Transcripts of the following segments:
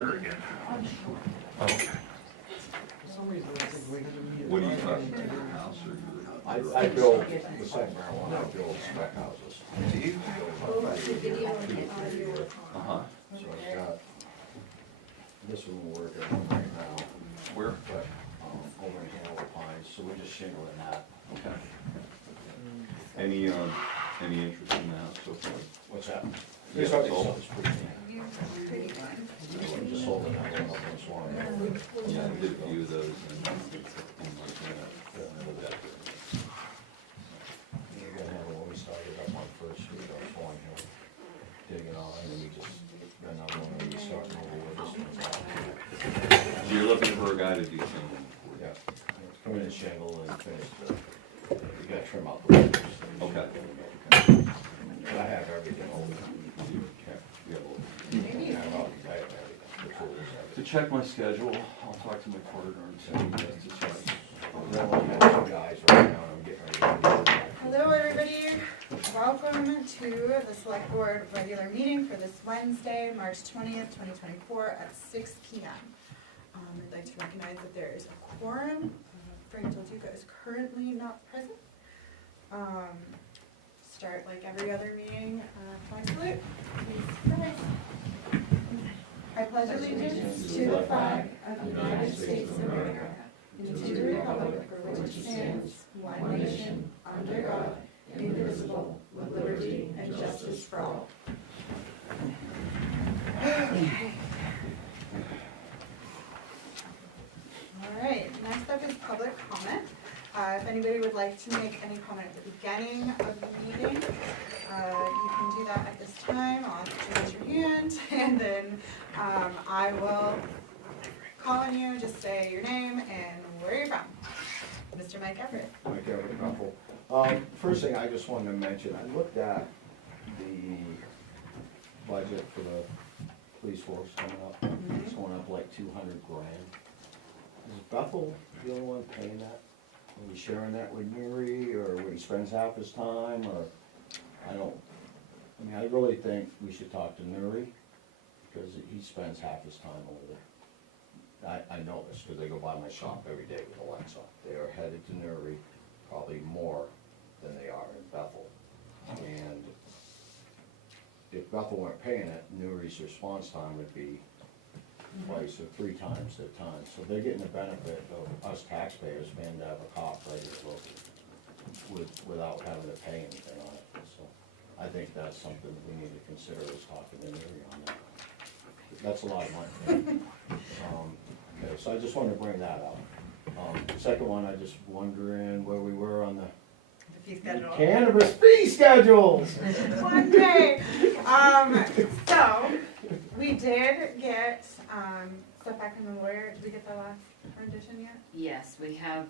Again. Oh, okay. What do you got in your house or your? I build, besides marijuana, I build spec houses. Do you? Uh-huh. So I've got this one we're working on right now. Where? But, over in Hanover Pines, so we're just shingling that. Okay. Any interest in that so far? What's that? Yeah, It's already sold. sold, it's pretty neat. We just sold another one up in Swan. Yeah, I did a few of those and like that. We're gonna have when we started up on First Street on Swan Hill, digging on, and then we just, then another one, and we starting over with this one. So you're looking for a guy to do something for you? Yeah, come in and shingle and finish the, we gotta trim out the windows. Okay. But I have everything over. Yeah, well, I have everything, the tools, to check my schedule, I'll talk to my partner and see what to check. Then we have two guys right now, and I'm getting ready to do that. Hello everybody, welcome to the Select Board regular meeting for this Wednesday, March 20th, 2024 at 6 p.m. I'd like to recognize that there is a quorum. Frank Del Duca is currently not present. Start like every other meeting, flag salute. Please rise. I pledge allegiance to the flag of the United States of America and to the republic for which it stands, one nation, under God, indivisible, with liberty and justice for all. All right, next up is public comment. If anybody would like to make any comment at the beginning of the meeting, you can do that at this time. I'll ask you to raise your hand, and then I will call on you. Just say your name and where you're from. Mr. Mike Everett. Mike Everett, Bethel. First thing I just wanted to mention, I looked at the budget for the police force coming up. It's going up like 200 grand. Is Bethel the only one paying that? Are we sharing that with Newry, or where he spends half his time, or, I mean, I really think we should talk to Newry, because he spends half his time over there. I know this, because they go by my shop every day with Alexa. They are headed to Newry, probably more than they are in Bethel. And if Bethel weren't paying it, Newry's response time would be twice or three times their time. So they're getting the benefit of us taxpayers paying to have a cop right here locally without having to pay anything on it. So I think that's something we need to consider is talking to Newry on that. That's a lot of money. Okay, so I just wanted to bring that up. Second one, I just wondering where we were on the Fee schedule. cannabis fee schedules. One day. So we did get stuff back from the lawyer. Did we get the last rendition yet? Yes, we have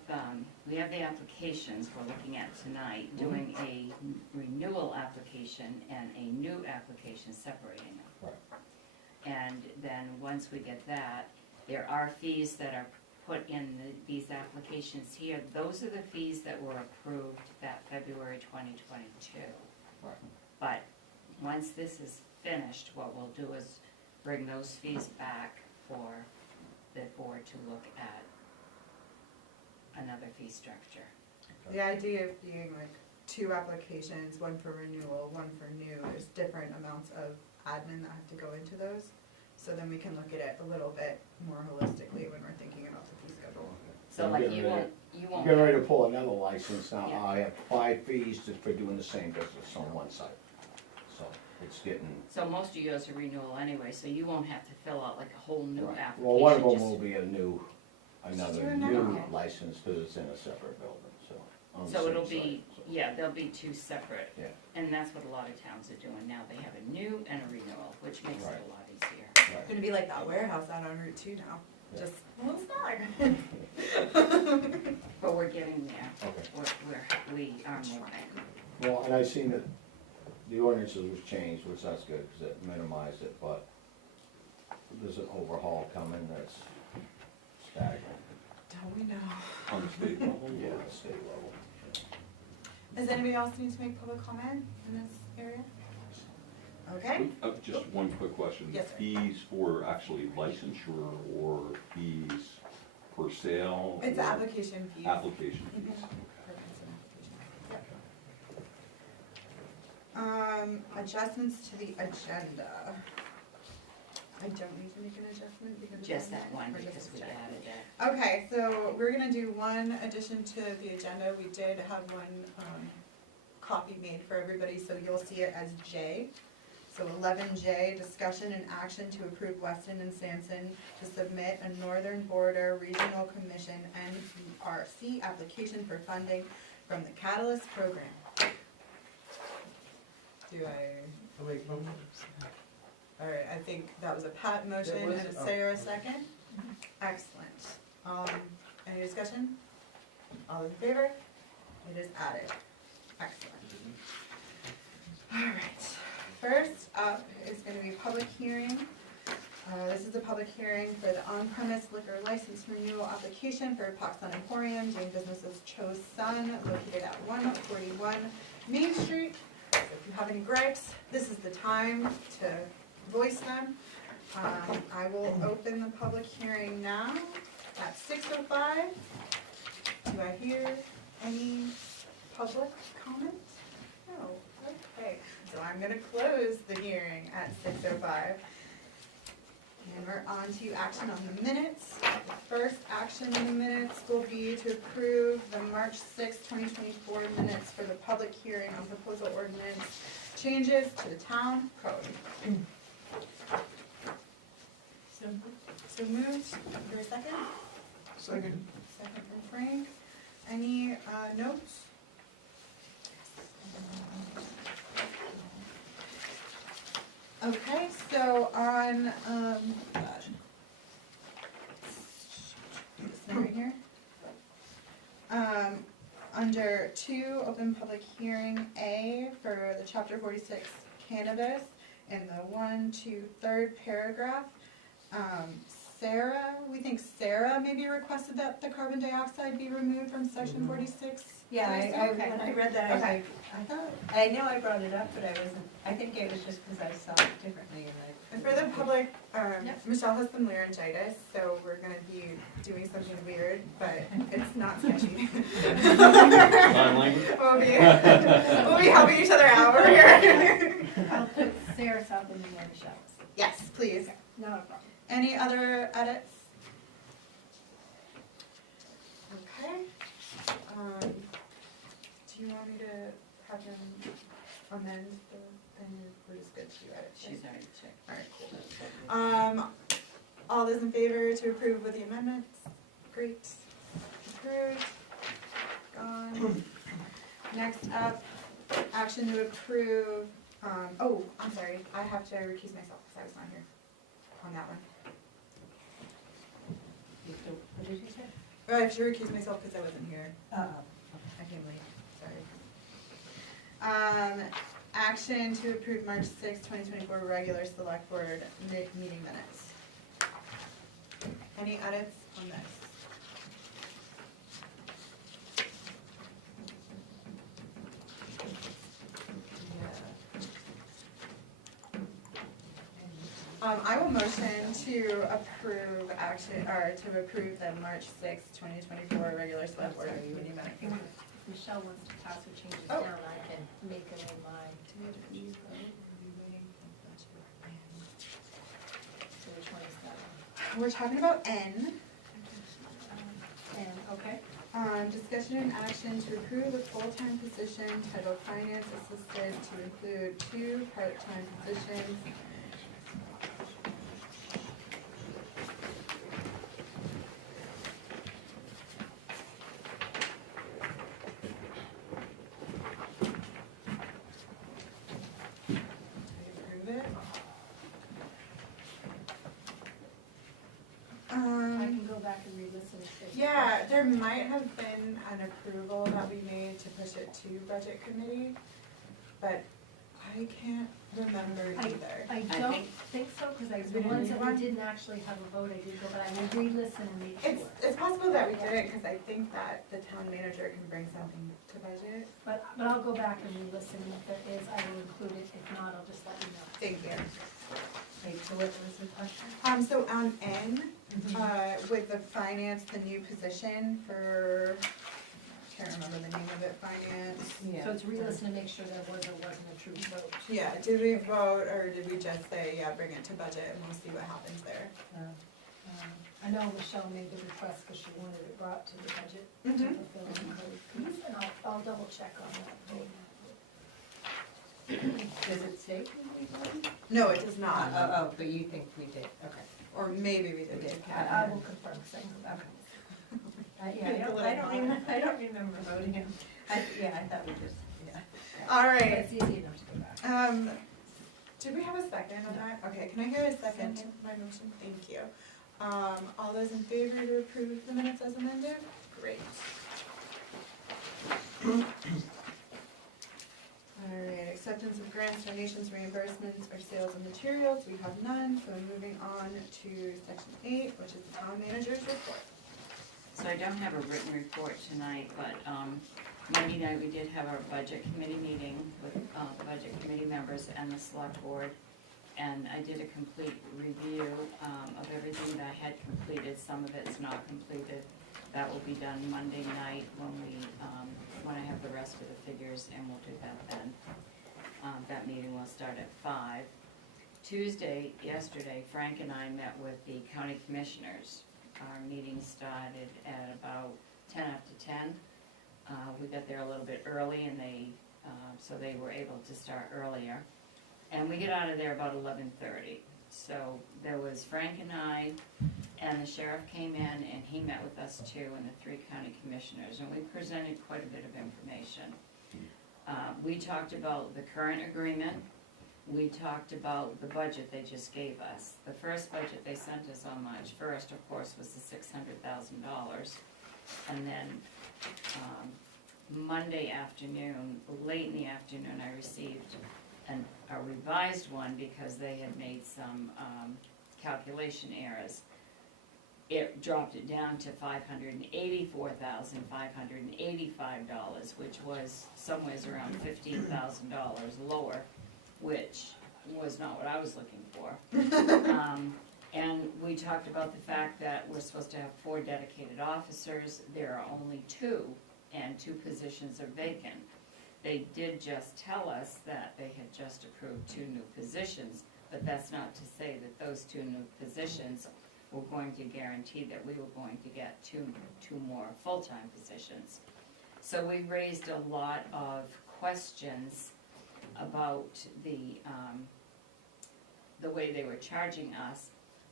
the applications we're looking at tonight, doing a renewal application and a new application, separating them. Right. And then once we get that, there are fees that are put in these applications here. Those are the fees that were approved that February 2022. Right. But once this is finished, what we'll do is bring those fees back for the board to look at another fee structure. The idea of being like two applications, one for renewal, one for new, there's different amounts of admin that have to go into those. So then we can look at it a little bit more holistically when we're thinking about the fee schedule. So I'm like getting you ready- won't. I'm getting ready to pull another license now. Yeah. I have 5 fees for doing the same business on one site. So it's getting. So most of yours are renewal anyway, so you won't have to fill out like a whole new Right. application. Well, one of them just- will be another do another new one. license, because it's in a separate building, so. on the So same it'll site, be, so. yeah, there'll be two separate. Yeah. And that's what a lot of towns are doing now. They have a new and a renewal, which makes Right. it a lot easier. It's Right. gonna be like that warehouse out on Route 2 now, Yeah. just a little smaller. But we're getting there. Okay. We are moving. Well, and I've seen that the ordinances was changed, which that's good, because it minimized it, but there's an overhaul coming that's staggering. Don't we know? On the state level? Yeah, at the state level. Does anybody else need to make public comment in this area? Okay? Just one quick question. Yes, sir. Fees for actually licensure or fees for sale? It's or application fees. Application fees. Mhm. Okay. Yep. Adjustments to the agenda. I don't need to make an adjustment because. it's Just on that there, one or just because we check? added that. Okay, so we're gonna do one addition to the agenda. We did have one, copy made for everybody, so you'll see it as J. So 11J, discussion and action to approve Weston and Sampson to submit a Northern Border Regional Commission NERC application for funding from the Catalyst program. Do I? Alright, I think that was a Pat motion and a Sarah second. Excellent. Any discussion? All in favor? It is added. Excellent. Alright, first up is gonna be public hearing. This is a public hearing for the on-premise liquor license renewal application for Poxon Emporium doing business as Cho's Son, located at 141 Main Street. So if you have any gripes, this is the time to voice them. I will open the public hearing now at 6:05. Do I hear any public comment? No, okay. So I'm gonna close the hearing at 6:05. And we're on to action on the minutes. The first action in the minutes will be to approve the March 6, 2024 minutes for the public hearing on proposal ordinance changes to the town code. So moved. Is there a second? Second. Second from Frank. Any notes? Okay, so on, this thing right here. Under 2, open public hearing A for the chapter 46 cannabis, in the 1, 2, 3rd paragraph, Sarah, we think Sarah maybe requested that the carbon dioxide be removed from section 46. Yeah, Okay. when I read that, I was Okay. like, I thought, I know I brought it up, but I wasn't, I think it was just because I saw it differently and I. And for the public, Yep. Michelle has some laryngitis, so we're gonna be doing something weird, but it's not sketchy. Sign language? We'll be helping each other out over here. I'll put Sarah's up in the Michelle's. Yes, please. Not a problem. Any other edits? Okay. Do you want me to have him amend the thing, or we're just good to do edits? She's already checked. Alright, cool. All those in favor to approve with the amendments? Great. Approved. Gone. Next up, action to approve, oh, I'm sorry, I have to recuse myself because I was not here on that one. What did you say? I have to recuse myself because I wasn't here. Uh, I came late, sorry. Action to approve March 6, 2024 regular select board meeting minutes. Any edits on this? I will motion to approve action, or to approve the March 6, 2024 regular select board meeting minutes. Michelle wants to pass her changes Oh. down, I can make them in mine. So which one is that? We're talking about N. And, okay. Discussion and action to approve a full-time position titled finance assistant to include 2 part-time positions. Approve it. I can go back and re-listen to. Yeah, there might have been an approval that we made to push it to budget committee, but I can't remember either. I I don't think- think so, because We the didn't ones do that one? we didn't actually have a vote, I did go, but I will re-listen and make It's, sure. it's possible that we didn't, because I think that the town manager can bring something to budget. But I'll go back and re-listen, and if there is, I will include it, if not, I'll just let you know. Thank you. Wait, so what was the question? So on N, with the finance, the new position for, I can't remember the name of it, finance. Yeah. So it's re-listen to make sure there was or wasn't a true vote. Yeah, did we vote, or did we just say, yeah, bring it to budget, and we'll see what happens there? I know Michelle made the request because she wanted it brought to the budget to Mhm. fulfill the code piece, and I'll double check on that vote. Does it say who we voted? No, it does not, Oh, but you think we did, okay. or maybe we did. I will confirm, because I can go back. Yeah, I don't remember voting him. Yeah, I thought we just, yeah. All But right, it's easy enough to go back. did we have a second on that? Okay, can I hear a second to my motion? Thank you. All those in favor to approve the minutes as amended? Great. All right, acceptance of grants, donations, reimbursements, or sales of materials, we have none, so moving on to section 8, which is the town manager's report. So I don't have a written report tonight, but Monday night we did have our budget committee meeting with the budget committee members and the select board. And I did a complete review of everything that I had completed. Some of it's not completed. That will be done Monday night when I have the rest of the figures, and we'll do that then. That meeting will start at 5. Tuesday, yesterday, Frank and I met with the county commissioners. Our meeting started at about 10 after 10. We got there a little bit early, and so they were able to start earlier. And we get out of there about 11:30. So there was Frank and I, and the sheriff came in, and he met with us too, and the 3 county commissioners, and we presented quite a bit of information. We talked about the current agreement. We talked about the budget they just gave us. The first budget they sent us on March 1st, of course, was the $600,000. And then Monday afternoon, late in the afternoon, I received a revised one because they had made some calculation errors. It dropped it down to $584,585, which was somewhere around $15,000 lower, which was not what I was looking for. And we talked about the fact that we're supposed to have 4 dedicated officers. There are only 2, and 2 positions are vacant. They did just tell us that they had just approved 2 new positions, but that's not to say that those 2 new positions were going to guarantee that we were going to get two more full-time positions. So we raised a lot of questions about the way they were charging us.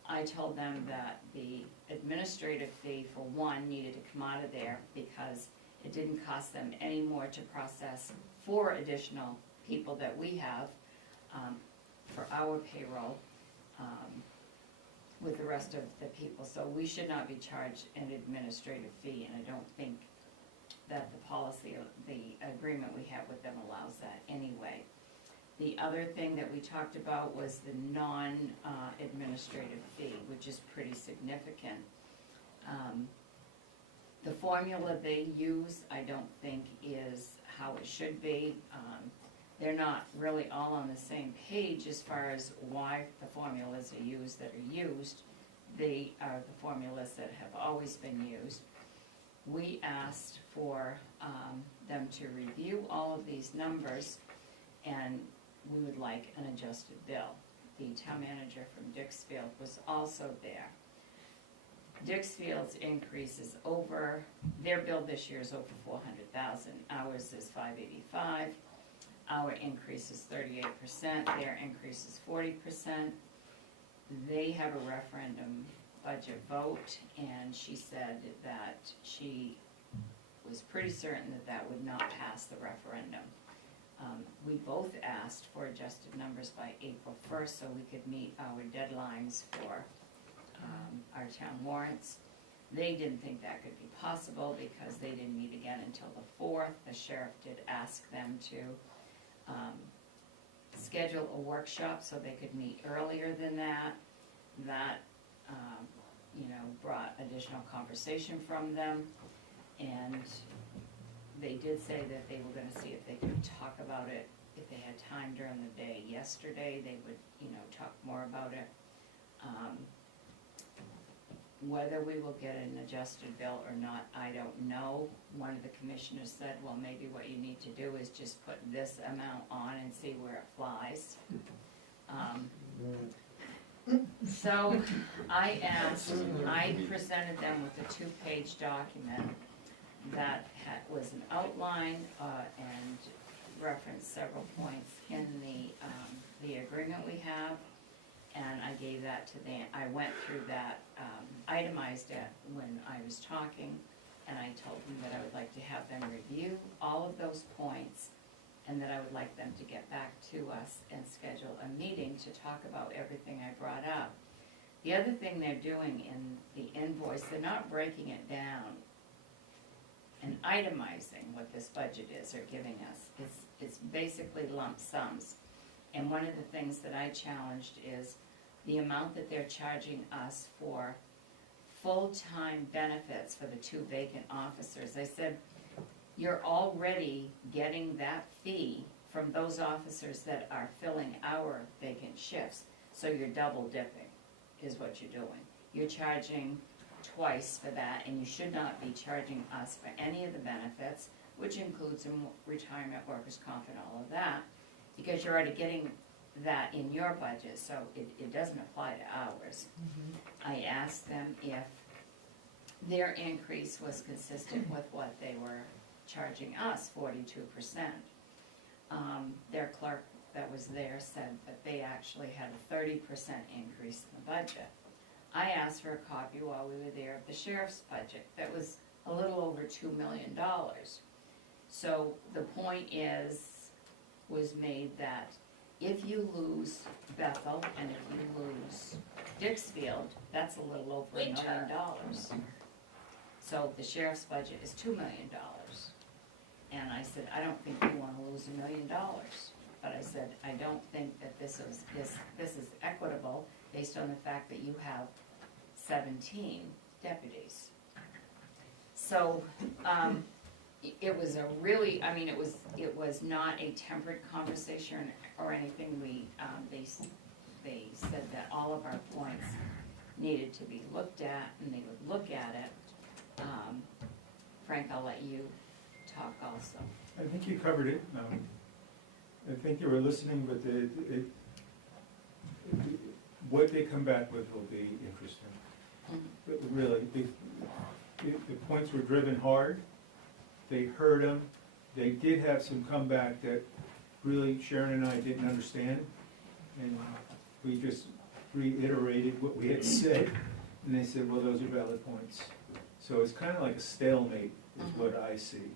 I told them that the administrative fee, for one, needed to come out of there because it didn't cost them any more to process 4 additional people that we have for our payroll with the rest of the people. So we should not be charged an administrative fee, and I don't think that the policy, the agreement we have with them allows that anyway. The other thing that we talked about was the non-administrative fee, which is pretty significant. The formula they use, I don't think is how it should be. They're not really all on the same page as far as why the formulas are used that are used. They are the formulas that have always been used. We asked for them to review all of these numbers, and we would like an adjusted bill. The town manager from Dixfield was also there. Dixfield's increase is over, their bill this year is over 400,000. Ours is 585. Our increase is 38%, their increase is 40%. They have a referendum budget vote, and she said that she was pretty certain that that would not pass the referendum. We both asked for adjusted numbers by April 1st so we could meet our deadlines for our town warrants. They didn't think that could be possible because they didn't meet again until the 4th. The sheriff did ask them to schedule a workshop so they could meet earlier than that. That, brought additional conversation from them. And they did say that they were gonna see if they could talk about it, if they had time during the day yesterday, they would, talk more about it. Whether we will get an adjusted bill or not, I don't know. One of the commissioners said, well, maybe what you need to do is just put this amount on and see where it flies. So I presented them with a 2-page document that was an outline and referenced several points in the agreement we have. And I gave that to them. I went through that, itemized it when I was talking, and I told them that I would like to have them review all of those points, and that I would like them to get back to us and schedule a meeting to talk about everything I brought up. The other thing they're doing in the invoice, they're not breaking it down and itemizing what this budget is or giving us. It's basically lump sums. And one of the things that I challenged is the amount that they're charging us for full-time benefits for the 2 vacant officers. I said, you're already getting that fee from those officers that are filling our vacant shifts. So you're double dipping, is what you're doing. You're charging twice for that, and you should not be charging us for any of the benefits, which includes retirement, workers' comp, and all of that, because you're already getting that in your budget, so it doesn't apply to ours. I asked them if their increase was consistent with what they were charging us, 42%. Their clerk that was there said that they actually had a 30% increase in the budget. I asked for a copy while we were there of the sheriff's budget that was a little over $2 million. So the point was made that if you lose Bethel and if you lose Dixfield, that's a little over $1 million. So the sheriff's budget is $2 million. And I said, I don't think you want to lose $1 million. But I said, I don't think that this is equitable based on the fact that you have 17 deputies. So it was a really, it was not a tempered conversation or anything. They said that all of our points needed to be looked at, and they would look at it. Frank, I'll let you talk also. I think you covered it. I think you were listening, but what they come back with will be interesting. But really, the points were driven hard. They heard them. They did have some comeback that really Sharon and I didn't understand, and we just reiterated what we had said, and they said, well, those are valid points. So it's kind of like a stalemate is what I see.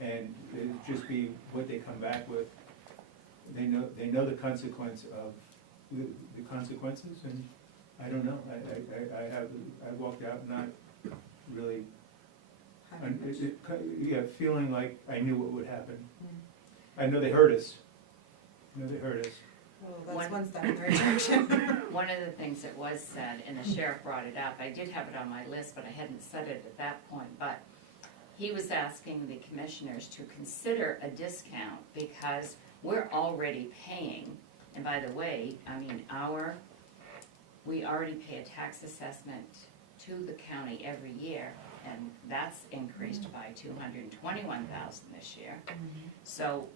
And it'll just be what they come back with. They know the consequence of the consequences, and I don't know. I walked out not really, feeling like I knew what would happen. I know they heard us. Well, that's one step in the right direction. One of the things that was said, and the sheriff brought it up, I did have it on my list, but I hadn't said it at that point, but he was asking the commissioners to consider a discount because we're already paying, and by the way, we already pay a tax assessment to the county every year, and that's increased by $221,000 this year. So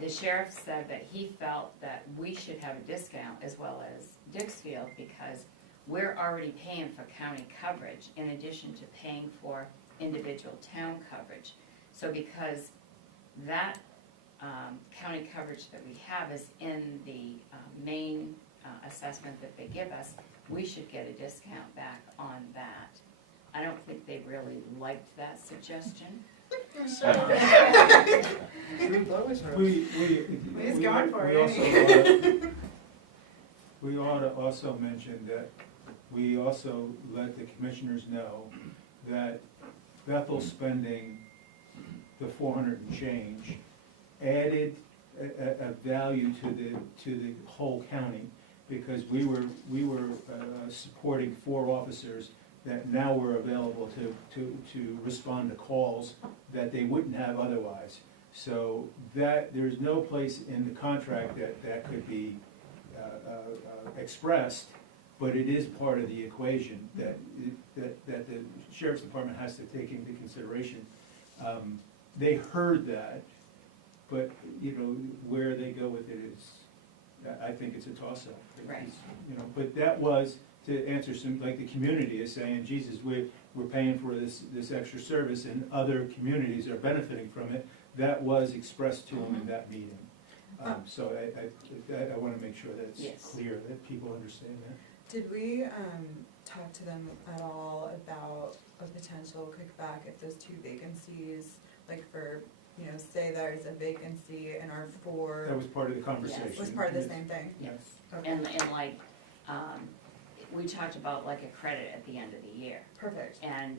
the sheriff said that he felt that we should have a discount as well as Dixfield because we're already paying for county coverage in addition to paying for individual town coverage. So because that county coverage that we have is in the main assessment that they give us, we should get a discount back on that. I don't think they really liked that suggestion. He's going for it. We ought to also mention that we also let the commissioners know that Bethel spending the 400 and change added a value to the whole county, because we were supporting 4 officers that now were available to respond to calls that they wouldn't have otherwise. So that, there's no place in the contract that could be expressed, but it is part of the equation that the sheriff's department has to take into consideration. They heard that, but, you know, where they go with it is, I think it's a toss-up. Right. You know, but that was, to answer some, like the community is saying, Jesus, we're paying for this extra service and other communities are benefiting from it. That was expressed to them in that meeting. So I wanna make sure that it's Yes. clear, that people understand that. Did we talk to them at all about a potential kickback if those 2 vacancies, like for, you know, say there's a vacancy in our 4, That was part of the conversation. was part of the Yes. same thing? Yes. Okay. And like, we talked about like a credit at the end of the year. Perfect. And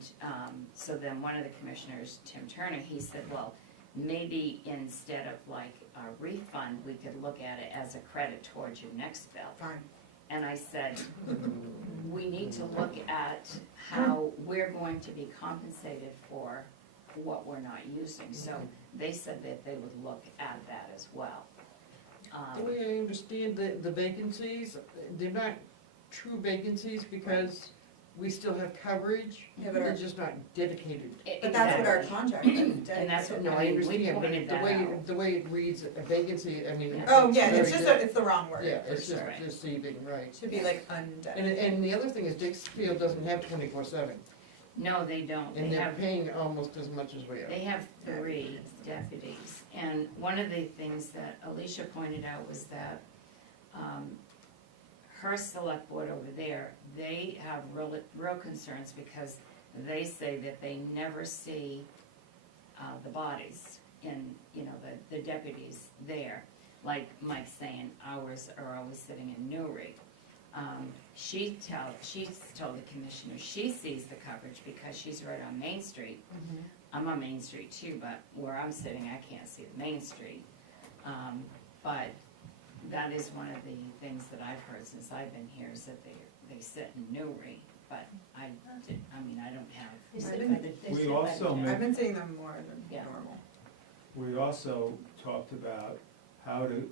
so then one of the commissioners, Tim Turner, he said, well, maybe instead of like a refund, we could look at it as a credit towards your next bill. Fine. And I said, we need to look at how we're going to be compensated for what we're not using. So they said that they would look at that as well. The way I understand the vacancies, they're not true vacancies because we still have coverage, Yeah, but they're our- just not dedicated. But that's what our Exactly. contract is. And that's what, No, I I mean, we understand, pointed but that out. the way it reads, a vacancy, I mean. Oh, yeah, it's very just, good. it's the wrong word. Yeah, for it's just sure. deceiving, right. Should be like undead. And the other thing is Dixfield doesn't have 24/7, No, they don't. and They they're have, paying almost as much as we are. they have 3 deputies. And one of the things that Alicia pointed out was that her select board over there, they have real concerns because they say that they never see the bodies in, you know, the deputies there. Like Mike's saying, ours are always sitting in Newry. She's told the commissioner she sees the coverage because she's right on Main Street. Mhm. I'm on Main Street too, but where I'm sitting, I can't see the Main Street. But that is one of the things that I've heard since I've been here, is that they sit in Newry, but I don't have. They sit by the- they We sit by the also jail. met- I've been seeing them more than Yeah. normal. We also talked about how to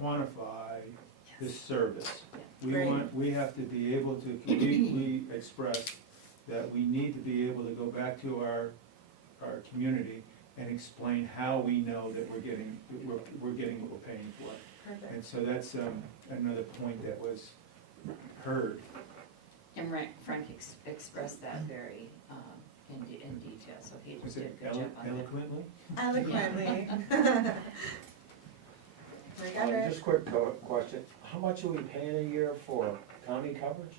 quantify this service. Great. We have to be able to completely express that we need to be able to go back to our community and explain how we know that we're getting what we're paying for. Perfect. And so that's another point that was heard. And Frank expressed that very in detail, so he Was did a it good job on that. eloquently? Eloquently. We got it. Just quick question, how much are we paying a year for county coverage?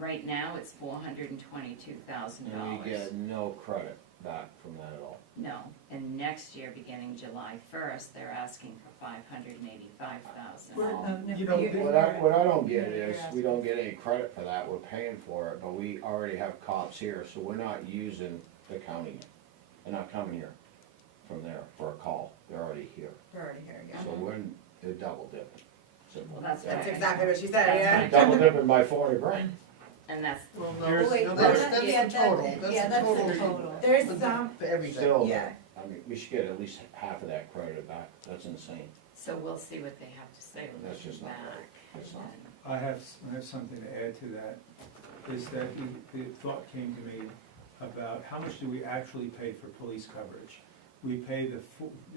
Right now, it's $422,000. And we get no credit back from that at all? No, and next year, beginning July 1st, they're asking for $585,000. No, You know, you're- What I don't get you're is, we asking. don't get any credit for that, we're paying for it, but we already have cops here, so we're not using the county. They're not coming here from there for a call, they're already here. We're already here, yeah. So they're double dipping. Simple. Well, that's That's right. exactly what she said, That's yeah. right. Double dipping by 400 grand. And that's, Well, Here's- Wait, no, but that's that- the yeah, total, that- that's yeah, the that's the total. total. There's For- some, For everything. Still, yeah. I mean, we should get at least half of that credit back, that's insane. so we'll see what they have to say when That's they just come not back. right. That's not. I have something to add to that, is that the thought came to me about how much do we actually pay for police coverage? We pay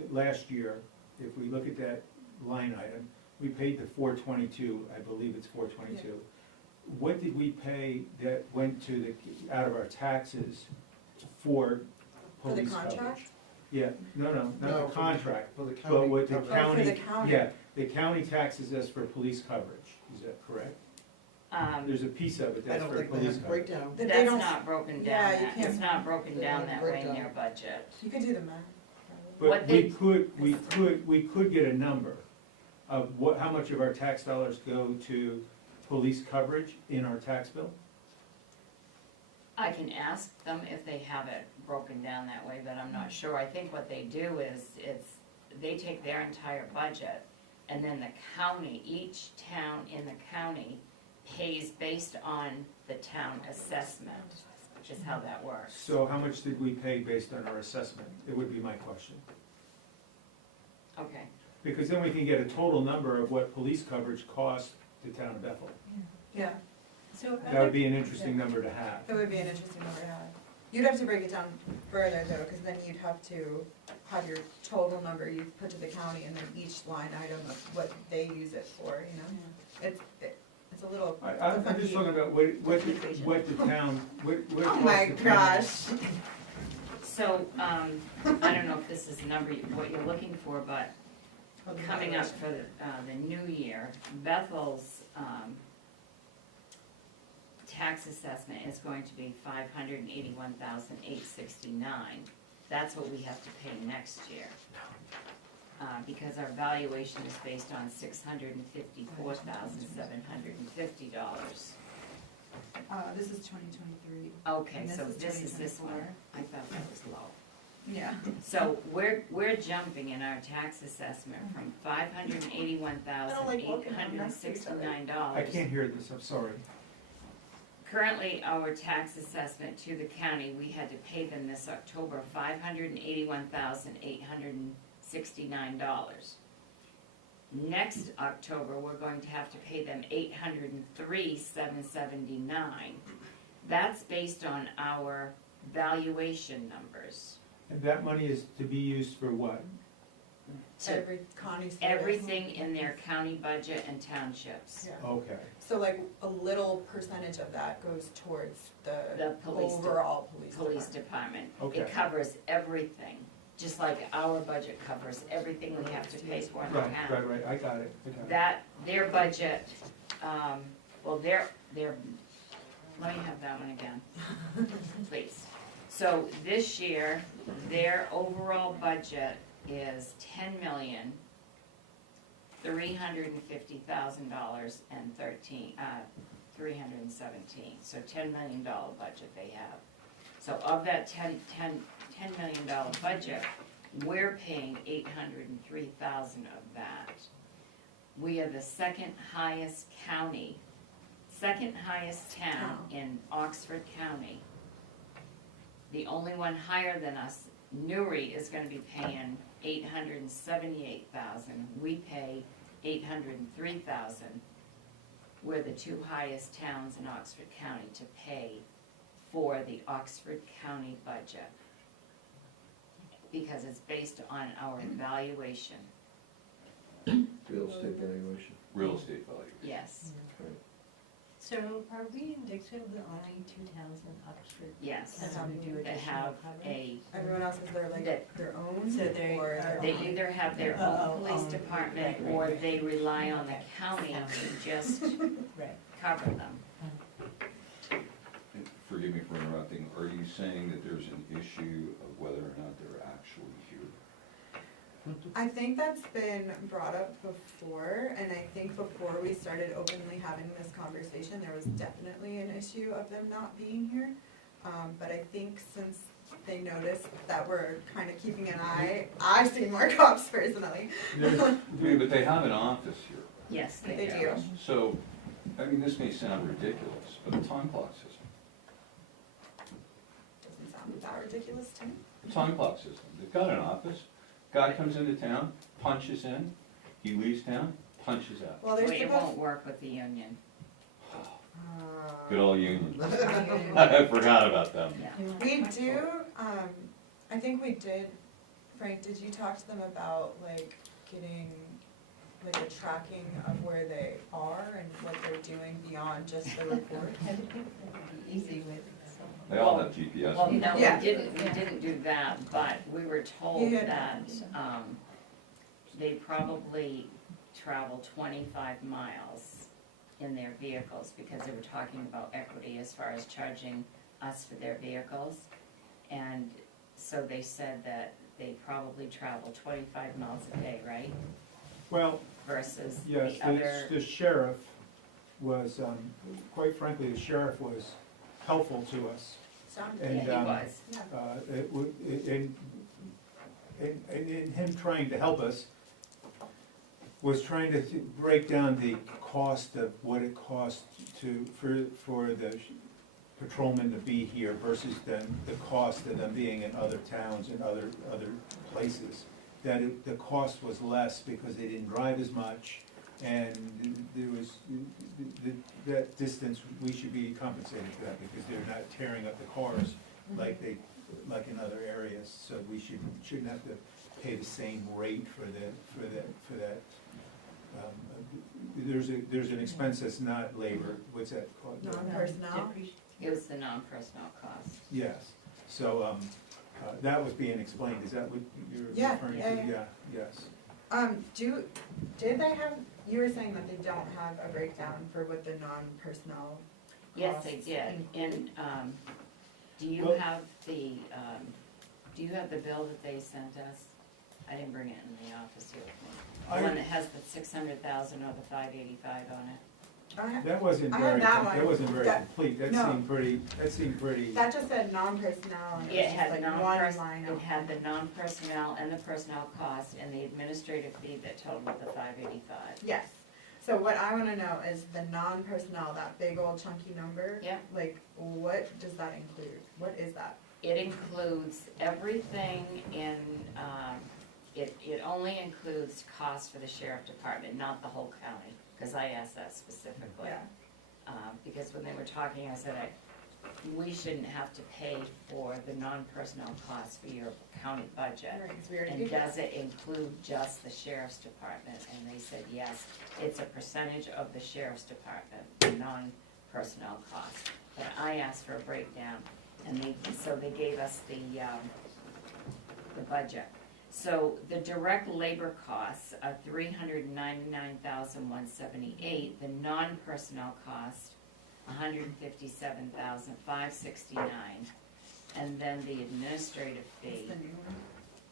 last year, if we look at that line item, we paid the 422, I believe it's 422. What did we pay that went to out of our taxes for For the police coverage? contract? Yeah, no, No, not for the the- contract, For the but county what the coverage. Oh, for the county, county. yeah, the county taxes us for police coverage, is that correct? There's a piece of it I that's don't for think they police have coverage. breakdown. That they That's don't- not broken Yeah, down, you that, can't- it's not broken They down don't that break way in down. their budget. You could do the math. But What we they- could get a number of how much of our tax dollars go to police coverage in our tax bill? I can ask them if they have it broken down that way, but I'm not sure. I think what they do is, they take their entire budget, and then the county, each town in the county pays based on the town assessment, is how that works. So how much did we pay based on our assessment? It would be my question. Okay, Because then we can get a total number of what police coverage costs the town of Bethel. Yeah, So That would be an interesting number to have. it would be an interesting number to have. You'd have to break it down further though, because then you'd have to have your total number you put to the county and then each line item of what they use it for, you know? It's a little, it's a I'm just funky. talking about what the town, what Oh costs my the town. gosh. so, I don't know if this is the number, what you're looking for, but coming up for the new year, Bethel's, tax assessment is going to be $581,869. That's what we have to pay next year. Because our valuation is based on $654,750. This is 2023. Okay, And this so is this is this one, 2024. I thought that was low. Yeah. So we're jumping in our tax assessment from $581,869. I can't hear this, I'm sorry. Currently, our tax assessment to the county, we had to pay them this October $581,869. Next October, we're going to have to pay them $803,779. That's based on our valuation numbers. And that money is to be used for what? Every Connie's. Everything in their county budget and townships. Yeah. Okay. So like a little percentage of that goes towards The the police de- overall Police department. department. Okay. It covers everything, just like our budget covers everything we have to pay for in the Right, county. right, I got it. That, their budget, well, their, let me have that one again, please. So this year, their overall budget is $10,350,000 and $317. So $10 million budget they have. So of that $10 million budget, we're paying $803,000 of that. We are the second highest county, second highest town in Oxford County. The only one higher than us, Newry, is gonna be paying $878,000. We pay $803,000. We're the two highest towns in Oxford County to pay for the Oxford County budget. Because it's based on our valuation, Real estate valuation. Real estate value. yes, So are we in Dixfield the only two towns in Oxford yes. that have to do That additional have coverage? a, Everyone else has their their own, So they or are- their they own. either have their Oh, own police own, department, right, or right. they rely on the Okay. county to just Right. cover them. Forgive me for interrupting, are you saying that there's an issue of whether or not they're actually here? I think that's been brought up before, and I think before we started openly having this conversation, there was definitely an issue of them not being here. But I think since they noticed that we're kind of keeping an eye, I see more cops personally. I mean, but they have an office here. Yes, They they do. do. So, I mean, this may sound ridiculous, but a time clock system. Doesn't sound that ridiculous to me. A time clock system. They've got an office. Guy comes into town, punches in, he leaves town, punches out. Well, there's It supposed. won't work with the union. Good old union. I forgot about them. Yeah. We do, I think we did, Frank, did you talk to them about like getting like a tracking of where they are and what they're doing beyond just the report? I would think that would be easy with some. They all have GPS. Well, no, Yeah. we didn't do that, but we were told You had- that, they probably travel 25 miles in their vehicles, because they were talking about equity as far as charging us for their vehicles. And so they said that they probably travel 25 miles a day, right? Well, Versus yes, the other, the sheriff was, quite frankly, the sheriff was helpful to us. Sounded And, good. Yeah, he was. Yeah. It would, and in him trying to help us, was trying to break down the cost of what it costs for the patrolmen to be here versus the cost of them being in other towns and other places. That the cost was less because they didn't drive as much, and there was, that distance, we should be compensated for that because they're not tearing up the cars like in other areas, so we shouldn't have to pay the same rate for that. There's an expense that's not labor, what's that called? Non-personnel? It was the non-personnel cost. Yes, so, that was being explained, is that what you're Yeah, referring to? yeah. Yes. Did they have, you were saying that they don't have a breakdown for what the non-personnel Yes, costs they did, include? and, do you Well- have the bill that they sent us? I didn't bring it in the office here with me. The one that has the 600,000 or the 585 on it. That wasn't I had very, that one. that wasn't very That- complete, that no. seemed pretty, That just said non-personnel, and it It was just had like non one line it item. had the non-personnel and the personnel cost and the administrative fee that totaled the 585. Yes, so what I wanna know is the non-personnel, that big old chunky number. Yeah. Like, what does that include? What is that? It includes everything in, it only includes costs for the sheriff department, not the whole county, because I asked that specifically. Because when they were talking, I said, we shouldn't have to pay for the non-personnel costs for your county budget. Right, 'cause we already And did that. does it include just the sheriff's department? And they said, yes, it's a percentage of the sheriff's department, the non-personnel cost. But I asked for a breakdown, and so they gave us the budget. So the direct labor costs are $399,178, the non-personnel cost, $157,569, and then the administrative fee What's the new one?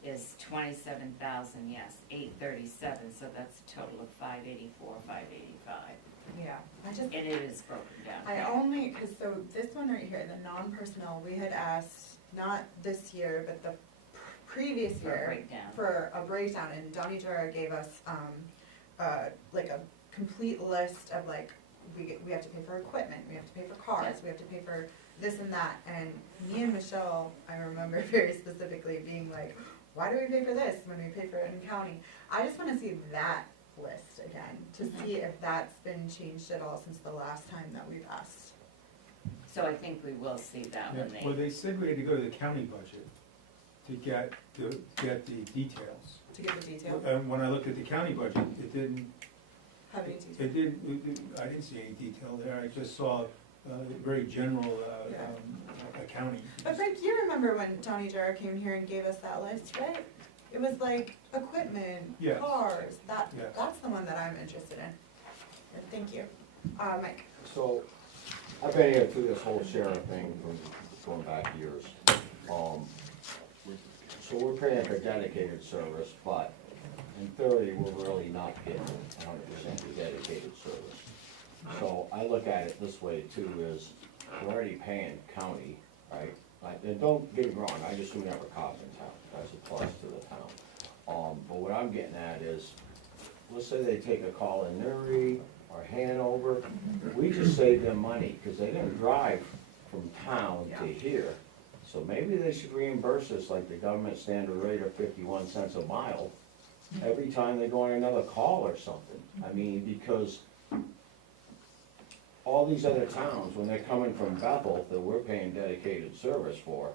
is $27,000, yes, $837, so that's a total of $584, $585, Yeah, I just, and it is broken down. I only, cause so this one right here, the non-personnel, we had asked, not this year, but the previous For a year. breakdown. For a breakdown, and Donnie Jura gave us, like a complete list of like, we have to pay for equipment, we have to pay for cars, we have to pay for this and that, and me and Michelle, I remember very specifically being like, why do we pay for this when we pay for it in county? I just wanna see that list again, to see if that's been changed at all since the last time that we've asked. So I think we will see that yeah, when well, they, they said we had to go to the county budget to get the details. To get the detail, And when I looked at the county budget, it didn't, have any detail? I didn't see any detail there, I just saw very general Yeah. accounting. But Frank, you remember when Donnie Jura came here and gave us that list, right? It was like equipment, Yes. cars, Yes. that's the one that I'm interested in. And thank you. Mike, So, I've been here through this whole sheriff thing from going back years. So we're paying for dedicated service, but in theory, we're really not getting 100% dedicated service. So I look at it this way too, is we're already paying county, right? And don't get me wrong, I just soon have a cop in town, that's a plus to the town. But what I'm getting at is, let's say they take a call in Newry or Hanover, we just save them money, because they didn't drive from town to here. So maybe they should reimburse us like the government standard rate of 51 cents a mile every time they go on another call or something. I mean, because all these other towns, when they're coming from Bethel, that we're paying dedicated service for,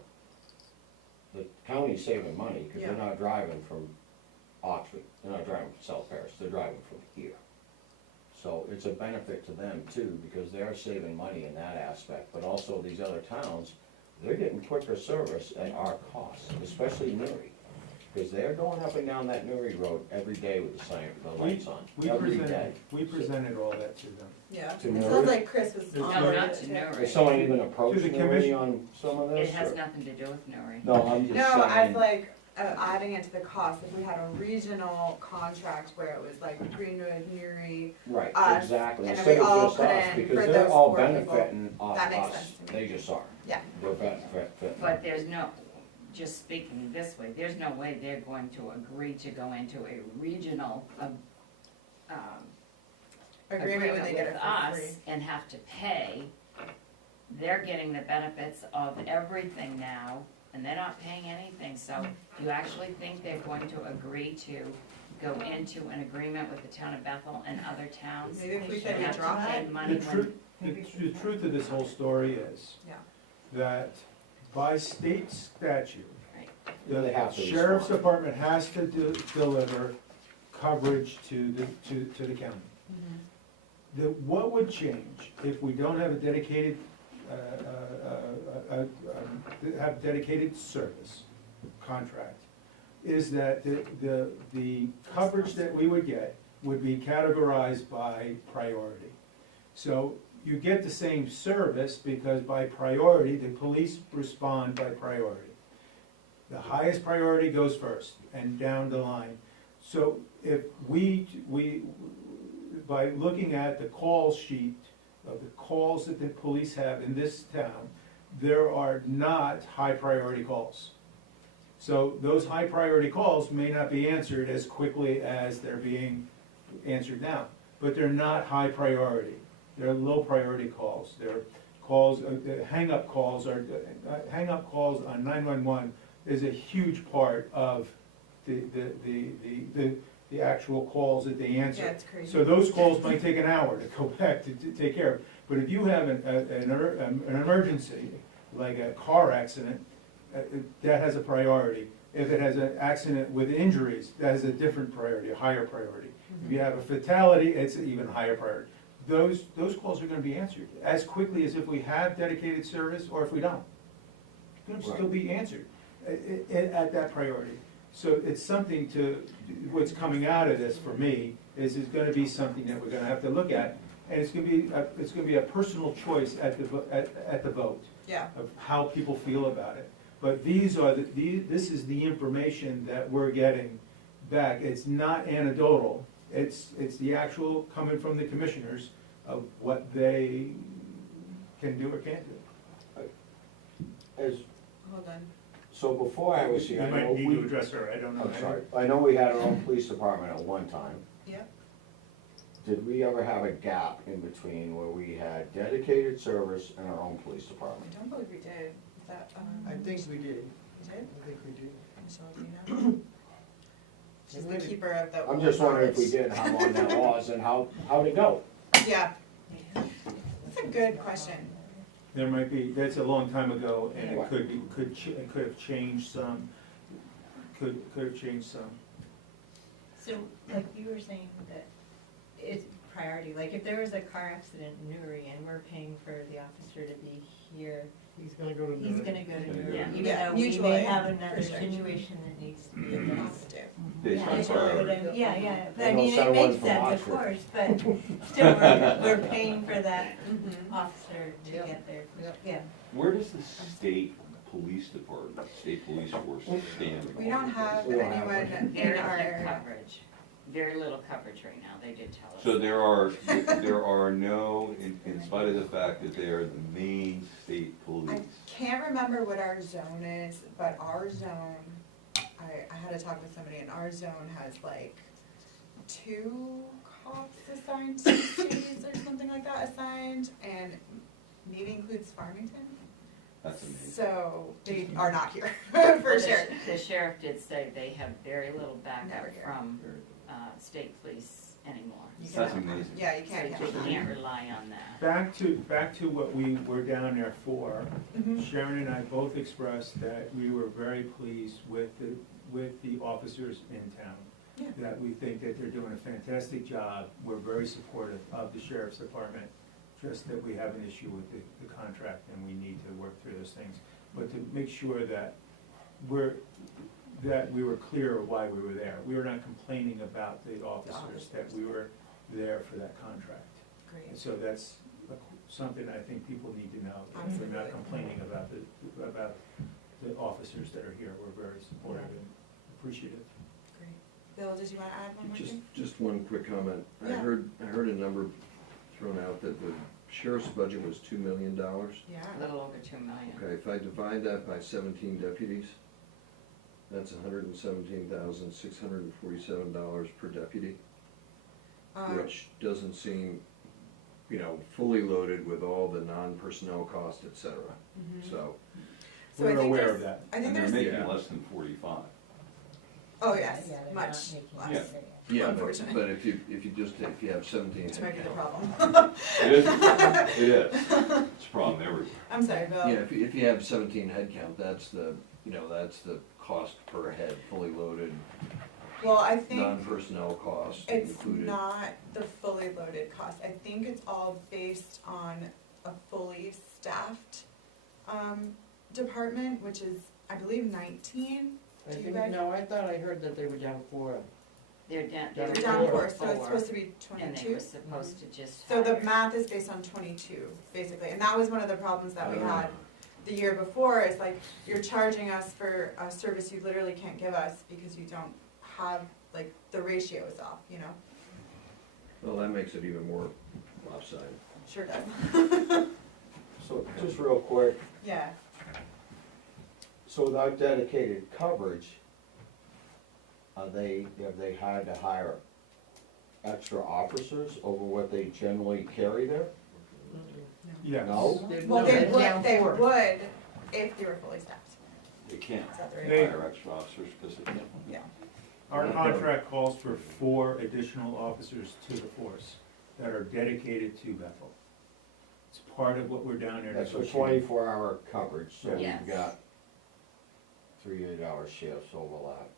the county's saving money, because they're Yeah. not driving from Oxford, they're not driving from South Paris, they're driving from here. So it's a benefit to them too, because they're saving money in that aspect, but also these other towns, they're getting quicker service at our cost, especially Newry. Because they're going up and down that Newry road every day with the sign, the lights on, every day. We presented all that to them. yeah, To it Newry? sounds like Chris was No, on no, board not with to it too. Newry. Is someone even approached To the Newry commission. on some of It this? has or- nothing to do with Newry. No, I'm just No, saying. as like, adding it to the cost, if we had a regional contract where it was like Greenwood, Newry, Right, us, exactly, and then instead we all of just put us, in because for they're those all 4 people. benefiting off That makes us, sense to me. they just are. Yeah. They're benefiting. But there's no, just speaking this way, there's no way they're going to agree to go into a regional, Agreement when they get it with for free. us and have to pay. They're getting the benefits of everything now, and they're not paying anything, so do you actually think they're going to agree to go into an agreement with the town of Bethel and other towns? Maybe if we They said we have to drop pay it. money The when, truth of this whole story is Yeah. that by state statute, They the have to sheriff's respond. department has to deliver coverage to the county. What would change if we don't have a dedicated, have dedicated service contract, is that the coverage that we would get would be categorized by priority. So you get the same service because by priority, the police respond by priority. The highest priority goes first and down the line. So if we, by looking at the call sheet of the calls that the police have in this town, there are not high priority calls. So those high priority calls may not be answered as quickly as they're being answered now, but they're not high priority. They're low priority calls. They're calls, hang-up calls are, hang-up calls on 911 is a huge part of the actual calls that they answer. Yeah, it's crazy. So those calls might take an hour to go back to take care of. But if you have an emergency, like a car accident, that has a priority. If it has an accident with injuries, that has a different priority, a higher priority. If you have a fatality, it's an even higher priority. Those calls are gonna be answered as quickly as if we have dedicated service or if we don't. It's gonna still be answered at that priority. So it's something to, what's coming out of this for me is it's gonna be something that we're gonna have to look at. And it's gonna be a personal choice at the vote Yeah. of how people feel about it. But this is the information that we're getting back. It's not anecdotal. It's the actual coming from the commissioners of what they can do or can't do. Hold on. So before I was here, You I might know need we, to address her, I don't know. I'm sorry, I know we had our own police department at one time. Yep. Did we ever have a gap in between where we had dedicated service and our own police I department? don't believe we did. Is that, I think we did, we did? I think we did. Michelle, do you know? She's the keeper of the. I'm just wondering if we knowledge. did, how long that was and how'd it go? Yeah. That's a good question. There might be, that's a long time ago, and Anyway. it could have changed some, could have changed some. So, like you were saying that it's priority, like if there was a car accident in Newry and we're paying for the officer to be here, He's gonna go to the. he's gonna go to Newry, Yeah. even Yeah, though we mutually, may have for another sure. situation that needs to be Have addressed. to. Based on Yeah, priority. yeah, but I I know mean, it someone makes from sense, of Oxford. course, but still, we're paying for that Mhm. officer to Yep. get there, Yep. yeah. Where does the state police department, state police force stand? We don't have We don't have anyone in very our little area. coverage, very little coverage right now, they did tell us. So there are no, in spite of the fact that they are the main state I police. can't remember what our zone is, but our zone, I had to talk with somebody, and our zone has like 2 cops assigned to cities or something like that assigned, and maybe includes Farmington. That's amazing. So they are not here, Well, for the sure. The sheriff did say they have very little backup Never here. from, state police anymore. You That's cannot- amazing. Yeah, you So can't count you on can't that. rely on that. Back to what we were down there for, Mhm. Sharon and I both expressed that we were very pleased with the officers in town. Yeah. That we think that they're doing a fantastic job, we're very supportive of the sheriff's department, just that we have an issue with the contract and we need to work through those things. But to make sure that we were clear of why we were there. We were not complaining about the officers, that we were there for that contract. And Great. so that's something I think people need to know, that we're not Absolutely. complaining about the officers that are here, we're very supportive. appreciative. Great. Bill, did you wanna add one more thing? Just one quick comment. I Yeah. heard a number thrown out that the sheriff's budget was $2 million. Yeah. A little over 2 million. Okay, if I divide that by 17 deputies, that's $117,647 per deputy, which doesn't seem, fully loaded with all the non-personnel costs, et cetera. Mhm. So, So I We're think aware there's- of that. I think And they're there's, making Yeah. less than 45. oh yes, Yeah, they're much not making less. us- yeah, Unfortunately. but if you have 17 Which might be the headcount. problem. It is, it is. It's a problem everywhere. I'm sorry, Bill. Yeah, if you have 17 headcount, that's the cost per head, fully loaded, Well, I think non-personnel costs it's included. not the fully loaded cost. I think it's all based on a fully staffed, department, which is, I believe, 19. I Do you think, guys- no, I thought I heard that they were down 4. They're down, They're We're they're down down four, so it's 4, supposed to be and they 22. were supposed to just So the hire. math is based on 22, basically, and that was one of the problems that we Oh. had the year before, is like, you're charging us for a service you literally can't give us because you don't have, like, the ratio is off, Well, that makes it even more lopsided. Sure does. So, just real quick, Yeah, so without dedicated coverage, have they had to hire extra officers over what they generally carry there? Yes. No? well, they they're down would, they 4. would if they were fully staffed. They can't Is that the right They- word? hire extra officers because they can't. Yeah. Our contract calls for 4 additional officers to the force that are dedicated to Bethel. It's part of what we're down there That's for negotiating. 24-hour coverage, so Yes. you've got 3 8-hour shifts overlap.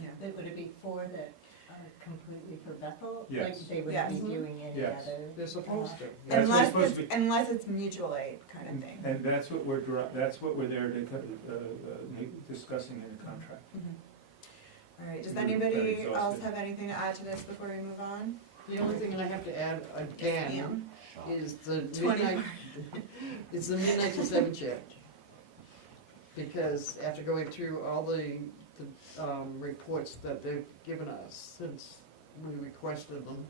Yeah. Then would it be 4 that are completely for Bethel? Yes. Like they Yes. wouldn't be doing any Yes. other? They're supposed to. That's what's supposed to be. Unless it's mutual aid kind of And thing. and that's what we're, that's what we're there to, discussing in the contract. Mhm. All right, does We're anybody very else exhausted. have anything to add to this before we move on? The only thing I have to add again Ma'am. is the 20. midnight, it's the midnight to 7 shift. Because after going through all the reports that they've given us since we requested them,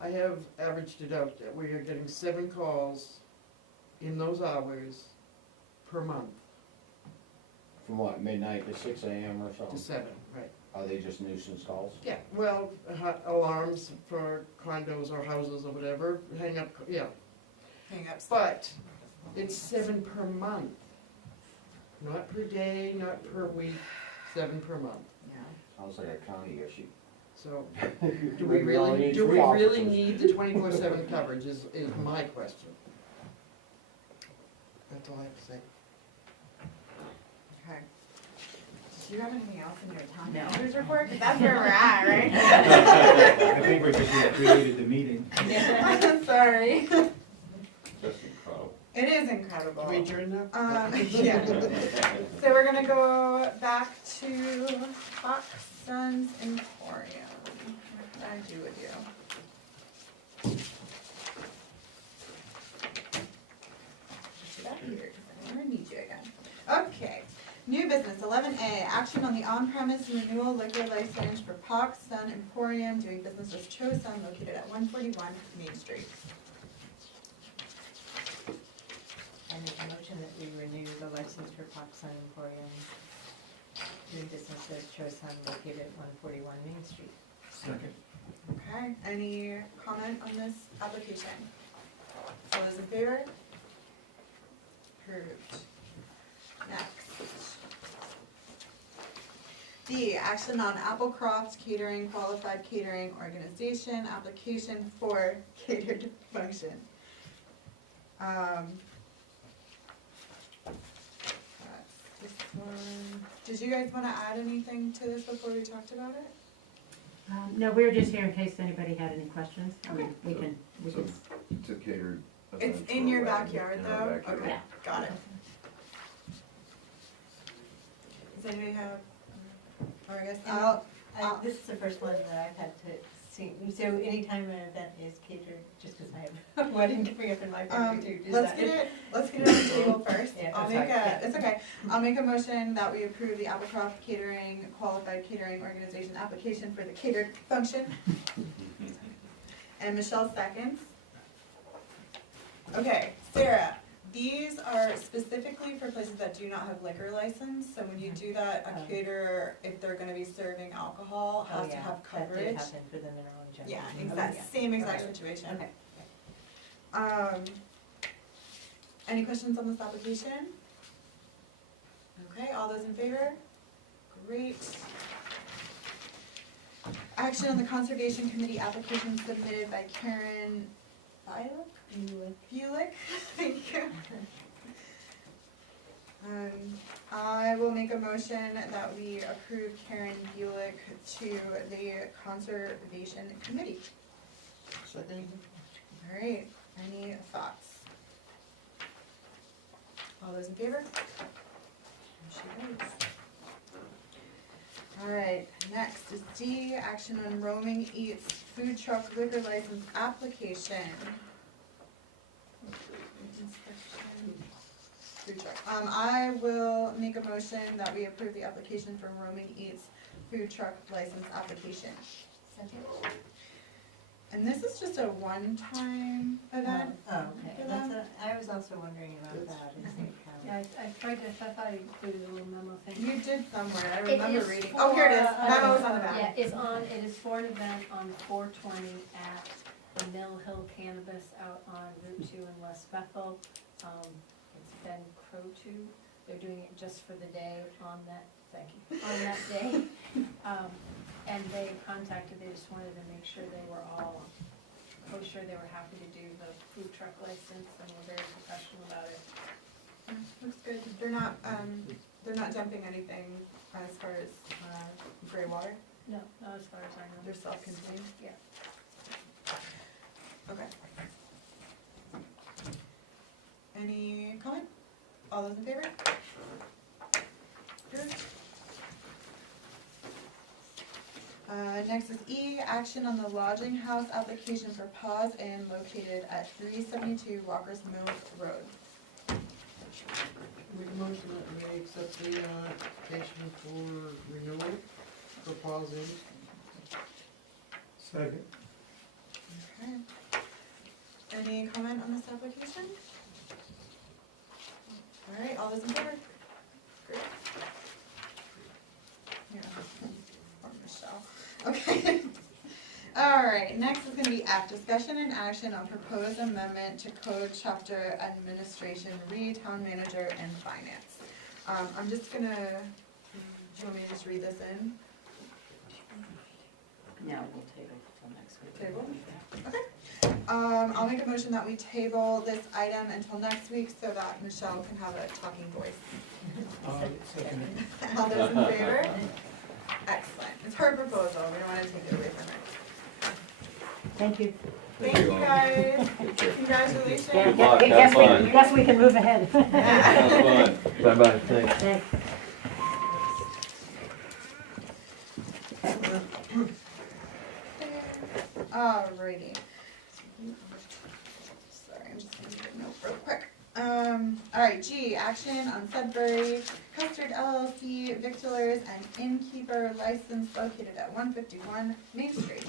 I have averaged it out that we are getting 7 calls in those hours per month From what, midnight to 6 AM or to something? 7, right? Are they just nuisance calls? Yeah, well, alarms for condos or houses or whatever, hang up, yeah. Hang ups. But it's 7 per month. Not per day, not per week, 7 per month. Yeah. Sounds like a county issue. So, do we really need the 24/7 coverage is my question. That's all I have to say. Okay. Do you have anything else in your town No. manager's report? 'Cause that's where we're at, right? I think we're just created the meeting. Sorry. That's incredible. It is incredible. Do we adjourn now? Yeah. So we're gonna go back to Fox Sons Emporium. What can I do with you? Put you back here, 'cause I'm gonna need you again. Okay, new business, 11A, action on the on-premise renewal liquor license for Fox Sun Emporium doing business as Chosun located at 141 Main Street. I make a motion that we renew the license for Sun Emporium, doing business as Chosun located at 141 Main Street. Second. Okay, any comment on this application? All those in favor? Approved. Next. D, action on Applecroft Catering Qualified Catering Organization, application for catered function. That's this one. Did you guys wanna add anything to this before we talked about it? No, we were just here in case anybody had any questions. Okay. We can, So, to catered It's events in or your weddings backyard in our though? backyard. Okay, Yeah. got it. Does anybody have, or I guess And I'll, This is the first one that I've had to see, so anytime an event is catered, just because I have a wedding coming up in my family too, Let's get it on the table first. Yeah, I'll I'm make sorry, yeah. it's okay. I'll make a motion that we approve the Applecroft Catering Qualified Catering Organization application for the catered function. And Michelle seconds. Okay, Sarah, these are specifically for places that do not have liquor license, so when you do that, a caterer, if they're gonna be serving alcohol, Oh, has to yeah, have that did coverage. happen for them in our own general. Yeah, Okay, exact, yeah. same exact Okay. situation. Okay. Any questions on this application? Okay, all those in favor? Great. Action on the Conservation Committee application submitted by Karen Bulick. Thank you. I will make a motion that we approve Karen Bulick to the Conservation Committee. Second. All right, any thoughts? All those in favor? She votes. All right, next is D, action on Roaming Eats food truck liquor license application. Food truck. I will make a motion that we approve the application for Roaming Eats food truck license application. Second? And this is just a one-time event. Oh, okay, for that's them? I was also wondering about that, and think how. Yeah, I tried to, I thought I included a little memo thing. You did somewhere, I It remember is reading. for, Oh, here it is, memo's on the Yeah, back. it is for an event on 4/20 at the Mill Hill Cannabis out on Route 2 in West Bethel. It's Ben Crotu. They're doing it just for the day on that, thank you, on that day. And they contacted, they just wanted to make sure they were all kosher, they were happy to do the food truck license and were very professional about it. Looks good, they're not dumping anything as far as, gray water, No, not as far as I know. they're self-contained? Yeah. Okay. Any comment? All those in favor? Good. Next is E, action on the lodging house application for Pause Inn located at 372 Walker's Mills Road. Make a motion that we accept the application for renewal for Paws Inn. Second. Okay. Any comment on this application? All right, all those in favor? Great. Here, or Michelle. Okay. All right, next is gonna be F, discussion and action on proposed amendment to code chapter administration, town manager and finance. I'm just gonna, do you want me to just read this in? No, we'll table it till next week. Table? I'll make a motion that we table this item until next week so that Michelle can have a talking voice. Second. All those in favor? Excellent. It's her proposal. We don't want to take it away from her. Thank you. Thank you guys. Congratulations. Yeah, Good luck, guess have fun. guess we can move ahead. Have fun. Bye-bye, thanks. Thanks. Alrighty. Sorry, I'm just gonna make a note real quick. Alright, G, action on Sudbury Custard LLC victulars and innkeeper license located at 151 Main Street.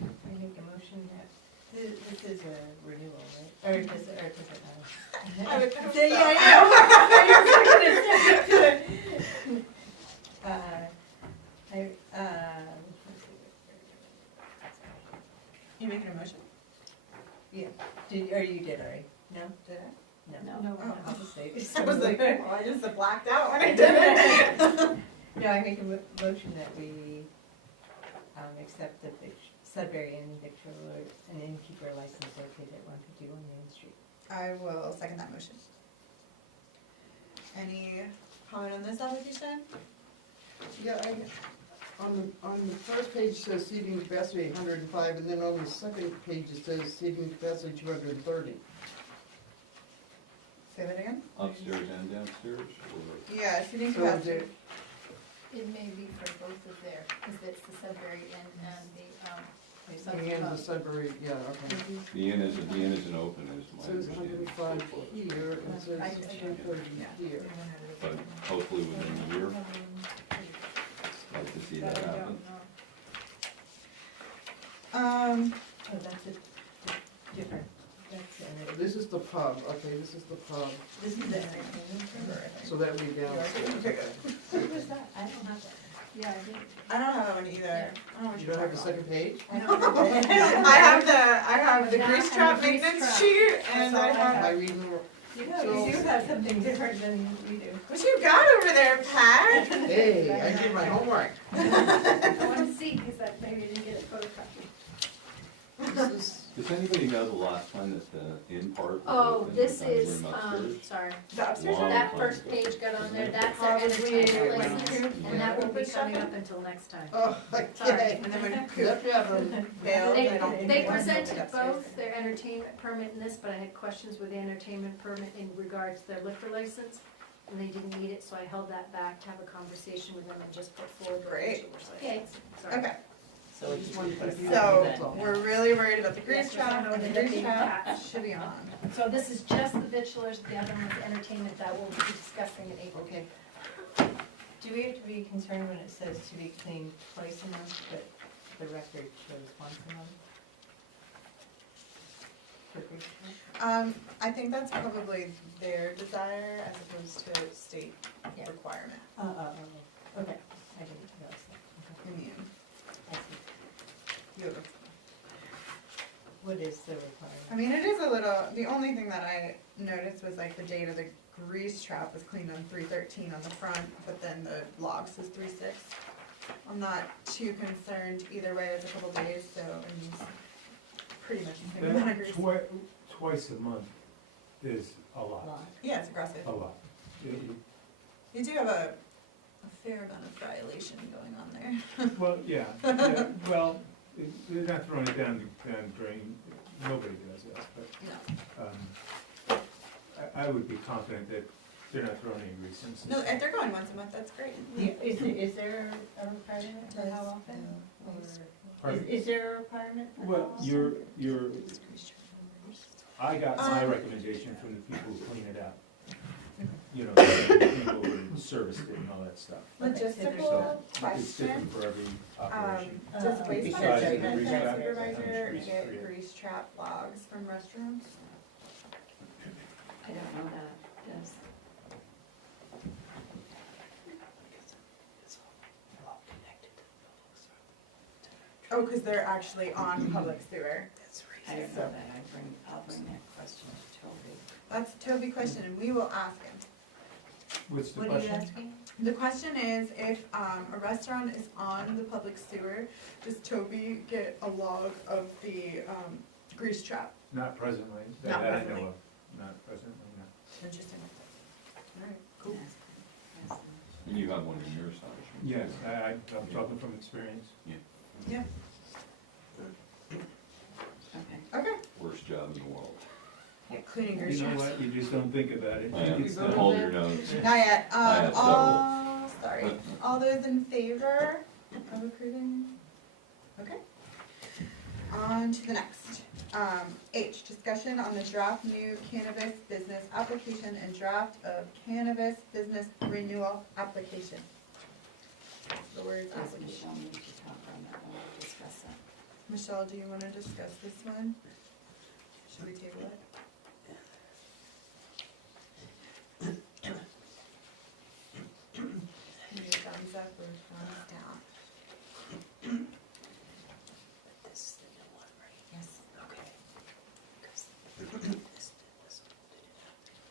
I make a motion that, this is a renewal, right? Or does it not? I would hope so. Yeah, I know. You making a motion? Yeah, or you did already? No? Did I? No. No, Oh. I'll just say. I was like, well, I just blacked out when I did it. No, I make a motion that we, accept the Sudbury Inn victualler and innkeeper license located at 151 Main Street. I will second that motion. Any comment on this application? Yeah, on the first page it says seating capacity 105, and then on the second page it says seating capacity 230. Say that again? Upstairs and downstairs, or? Yeah, seating So capacity. is It may be for both of their, because it's the Sudbury Inn and And the Sudbury, yeah, okay. The inn isn't open, is my So it's understanding. 105 here, and it says 230 here. But hopefully within a year, like to see that I happen. don't know. Oh, that's a different, that's, This is the pub, okay, this is the pub, this is the entertainment center, I think. so that would be downstairs. Okay, good. What was that? I don't have that. Yeah, I did. I don't have that one either. I don't know what You you're don't have the talking second page? about. I have the Yeah, I grease have trap the grease maintenance trap. sheet and That's I all I Am have, I reading the, You do have something different than we do. what you got over there, Pat? hey, I did my homework. I want to see, because that maybe I didn't get it photocopied. This is, Does anybody know the last time that the inn part was Oh, open? this The dining is, room upstairs? sorry, The upstairs Wow. one? that first page got on there, that's our Probably entertainment when license, Coop and that will be was coming shopping. up until next time. oh, Sorry. okay. And then when Yep, Coop yep. bailed, They, I don't think they it went presented upstairs. both their entertainment permit and this, but I had questions with the entertainment permit in regards to their liquor license, and they didn't need it, so I held that back to have a conversation with them and just put forward what Great. they were saying. Sorry. Okay, So I just wanted to put so we're really worried about the grease Yes, trap, we're and the gonna grease be trap attached. should be on. So this is just the vitulers, the other one is the entertainment that we'll be discussing in April. Okay, Do we have to be concerned when it says to be cleaned twice a month, but the record shows once a month? For grease trap? I think that's probably their desire as opposed to state Yeah. requirement. Okay, I didn't notice that. I mean, I see. you have What is the requirement? I mean, it is a little, the only thing that I noticed was like the date of the grease trap was cleaned on 3/13 on the front, but then the log says 3/6. I'm not too concerned either way, it's a couple days, so it means pretty much the same amount of grease. Twice a month is a lot, Yeah, it's aggressive. a lot. You do have a fair amount of violation going on there. Well, yeah, well, they're not throwing it down drain, nobody does that, No. but, I would be confident that they're not throwing any grease in. No, if they're going once a month, that's great. Yeah, is there a requirement for how often? Pardon? Is there a requirement for how Well, often? I got my recommendation from the people who clean it out. You know, the people who serviced it and all that stuff. Logistical So it's question, different for every operation. does waste Besides the management grease trap, supervisor grease get free. grease trap logs from restrooms? I don't know that, does. Oh, cause they're actually on public sewer. I don't know that, I'll bring that question to Toby. That's a Toby question and we will ask him. What's the What are you question? asking? The question is, if a restaurant is on the public sewer, does Toby get a log of the grease trap? Not presently, Not that I presently. know of, not presently, no. Interesting. Alright, cool. Ask them. And you have one in your establishment? Yes, I'm talking from experience. Yeah, Okay. okay. Worst job in the world. Yeah, cleaning grease You know traps. what, you just don't think about it. I am. It's done. Hold your nose. Not yet, I have sorry, all those in favor of approving? Okay. On to the next. H, discussion on the draft new cannabis business application and draft of cannabis business renewal application. The word Does application. Michelle need to talk on that one, we'll discuss that. Michelle, do you wanna discuss this one? Should we table it? Need a thumbs up or thumbs down?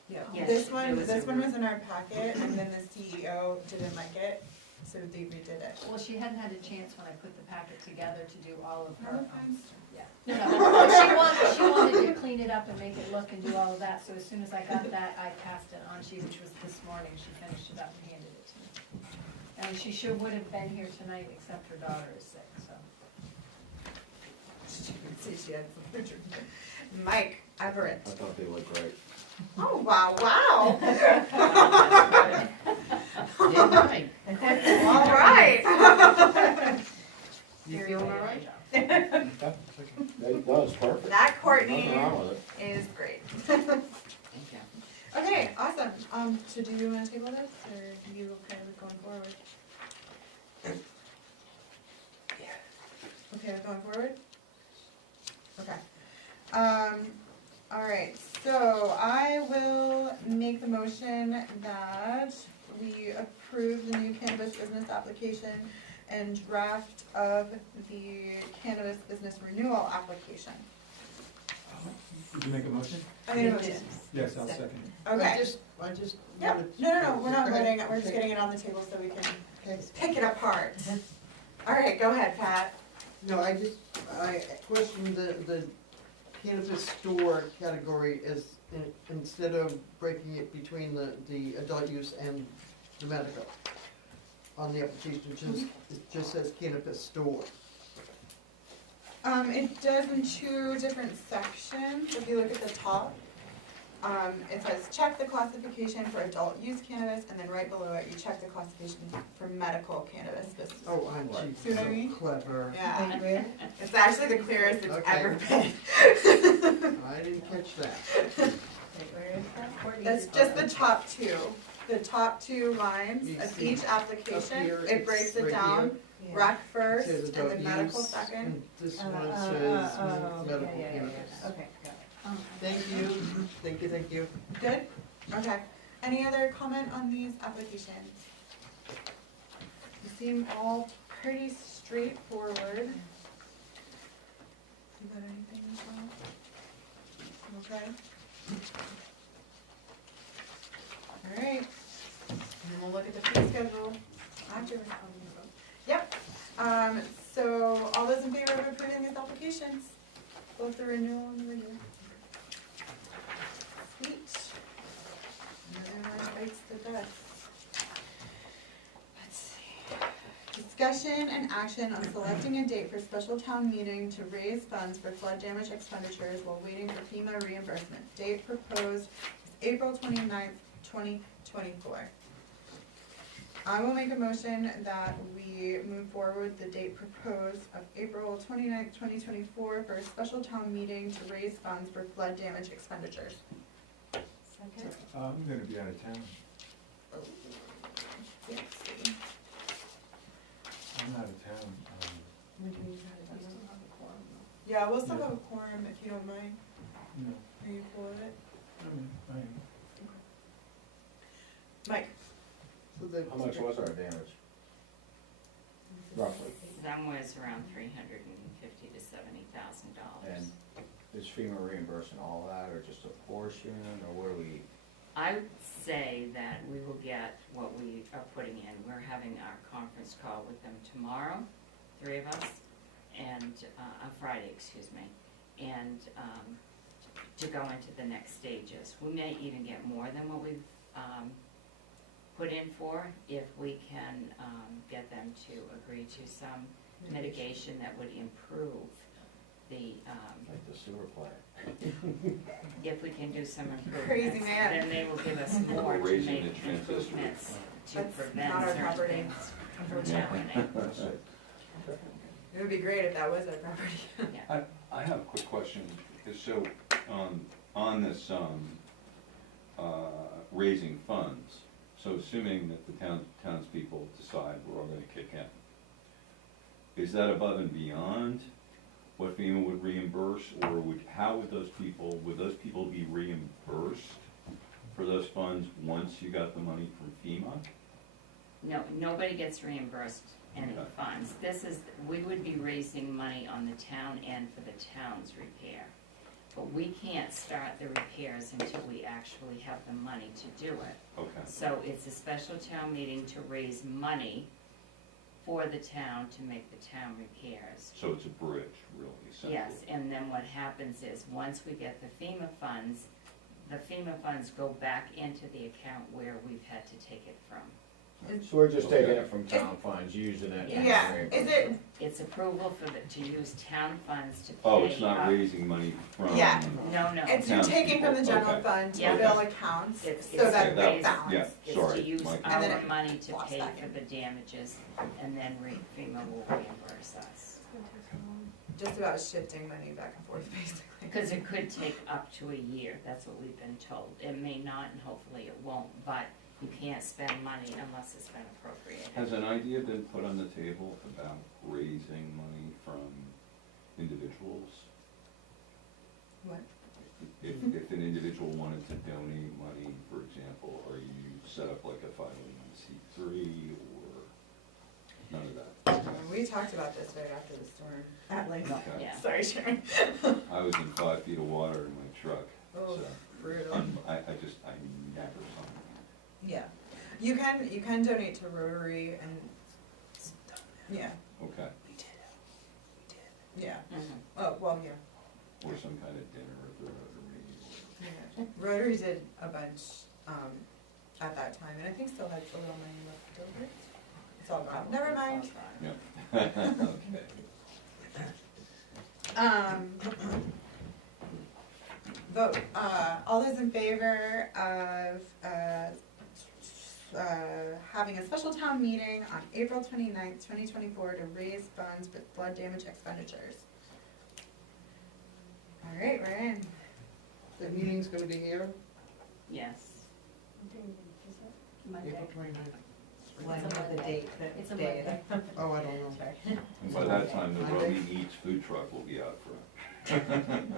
Yeah, Yes, this there one, was this a one re- was in our packet, and then the CEO didn't like it, so they redid it. Well, she hadn't had a chance when I put the packet together to do all of her, Never mind. yeah. No, she wanted to clean it up and make it look and do all of that, so as soon as I got that, I passed it on to you, which was this morning, she finished it up and handed it to me. And she would have been here tonight, except her daughter is sick, so. She would say she had some pictures. Mike Everett. I thought they looked great. Oh, wow, wow. Damn right. All right. You feeling all right? That was perfect. That Courtney Nothing wrong with it. is great. Thank you. Okay, awesome. So do you wanna table this, or are you okay with going forward? Okay with going forward? Okay. All right, so I will make the motion that we approve the new cannabis business application and draft of the cannabis business renewal application. Did you make a motion? I made a motion. Yes, I'll second. Okay. I just. Yep, wanted- no, we're not Okay. voting, we're just getting it on the table so we can Okay. pick it apart. All right, go ahead, Pat. No, I questioned the cannabis store category is, instead of breaking it between the adult use and the medical. On the application, it just says cannabis store. It does in two different sections. If you look at the top, it says check the classification for adult use cannabis, and then right below it, you check the classification for medical cannabis. Oh, I'm See what I mean? so clever. Yeah, it's actually the clearest it's Okay. ever been. I didn't catch that. Where is that? Courtney? That's just the top two lines You of see, each application. here It breaks it's it right down, Yeah. rec It first, says and adult then medical use, second. and this one okay, says medical yeah, cannabis. Okay, got it. Thank you. Good? Okay. Any other comment on these applications? They seem all pretty straightforward. You got anything, Michelle? Okay. All right. And then we'll look at the fee schedule after we're done with them. Yep. So all those in favor of approving these applications, both the renewal and the renewal? Sweet. Another one bites the dust. Let's see. Discussion and action on selecting a date for special town meeting to raise funds for flood damage expenditures while waiting for FEMA reimbursement. Date proposed is April 29th, 2024. I will make a motion that we move forward with the date proposed of April 29th, 2024 for a special town meeting to raise funds for flood damage expenditures. Second? I'm gonna be out of town. Let's see. I'm out of town. Yeah, we'll still Yeah. have a quorum if you don't mind. No, Are you cool with it? I am. Mike? How much was our damage? Roughly. Somewhere it's around $350,000 to $70,000. And is FEMA reimbursing all that, or just a portion, or what do we? I would say that we will get what we are putting in. We're having our conference call with them tomorrow, three of us, and, on Friday, excuse me, and, to go into the next stages. We may even get more than what we've, put in for if we can, get them to agree to some mitigation that would improve the, Like the sewer plant. if we can do some improvements. Crazy man. Then they will give us more to Raising make the transistor. improvements to That's prevent not our certain property. things from happening. That's it. It would be great if that was our property. I have a quick question. So, on this, raising funds, so assuming that the townspeople decide we're all gonna kick in, is that above and beyond what FEMA would reimburse, or how would those people be reimbursed for those funds once you got the money from FEMA? No, nobody gets reimbursed any Okay. funds. This is, we would be raising money on the town end for the town's repair. But we can't start the repairs until we actually have the money to do it. Okay, So it's a special town meeting to raise money for the town to make the town repairs. so it's a bridge, really, essentially. Yes, and then what happens is, once we get the FEMA funds go back into the account where we've had to take it from. So we're just taking it from town funds, using it. and Yeah, reimbursing is it, them. It's approval for to use town funds to pay. Oh, it's not up- raising money from. Yeah. No, no. it's you Town's taking from the people, general okay. fund to Yeah. bill accounts, It's, so that Okay, they that- balance. yeah. It's Sorry, to use Mike. And then our it money to flops pay back for in. the damages, and then FEMA will reimburse us. Just about shifting money back and forth, basically. Because it could take up to a year, that's what we've been told. It may not, and hopefully it won't, but you can't spend money unless it's been appropriated. Has an idea been put on the table about raising money from individuals? What? If an individual wanted to donate money, for example, are you set up like a 501c3 or none of that? We talked about this right after the storm, at length. Okay. Yeah. Sorry, Sharon. I was in 5 feet of water in my truck, Oh, so brutal. I never saw it. Yeah, you can donate to Rotary and, yeah, Okay, yeah. Mhm. Oh, well, yeah. or some kind of dinner at the Rotary. Yeah. Rotary did a bunch, at that time, and I think still has a little money left over. It's all gone, never mind. Okay. Vote, all those in favor of, having a special town meeting on April 29th, 2024 to raise funds for flood damage expenditures. All right, we're in. The meeting's gonna be here, Yes. Monday. April 29th. When It's a the Monday. date, the It's a day. Monday. Oh, I don't know. Sorry. And by that time, the Romy Eats food truck will be out front.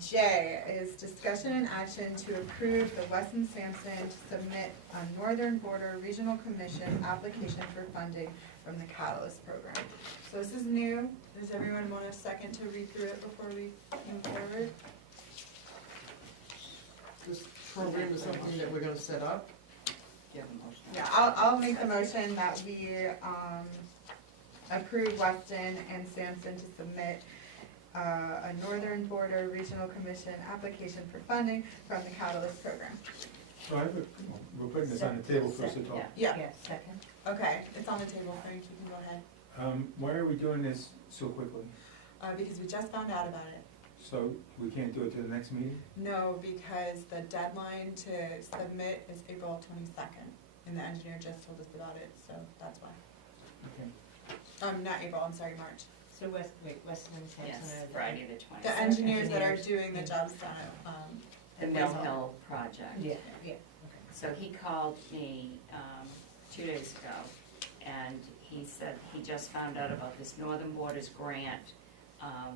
J is discussion and action to approve the Weston Sampson to submit a Northern Border Regional Commission application for funding from the Catalyst program. So this is new. Does everyone want a second to read through it before we move forward? This program is something that we're gonna set up. Do you have a motion? Yeah, I'll make the motion that we, approve Weston and Sampson to submit, a Northern Border Regional Commission application for funding from the Catalyst program. So I have a, we're putting this on the table for us to talk. Yeah. Yeah, Yes, second. okay, it's on the table, Frank, you can go ahead. Why are we doing this so quickly? Because we just found out about it. So we can't do it to the next meeting? No, because the deadline to submit is April 22nd, and the engineer just told us about it, so that's why. Okay. Not April, I'm sorry, March. So Weston and Sampson Yes, are the. Friday the 20th. The engineers that are Engineers. doing the jobs done The at Mill Bethel. Hill project. Yeah, yeah, okay. So he called me 2 days ago, and he said he just found out about this Northern Borders grant,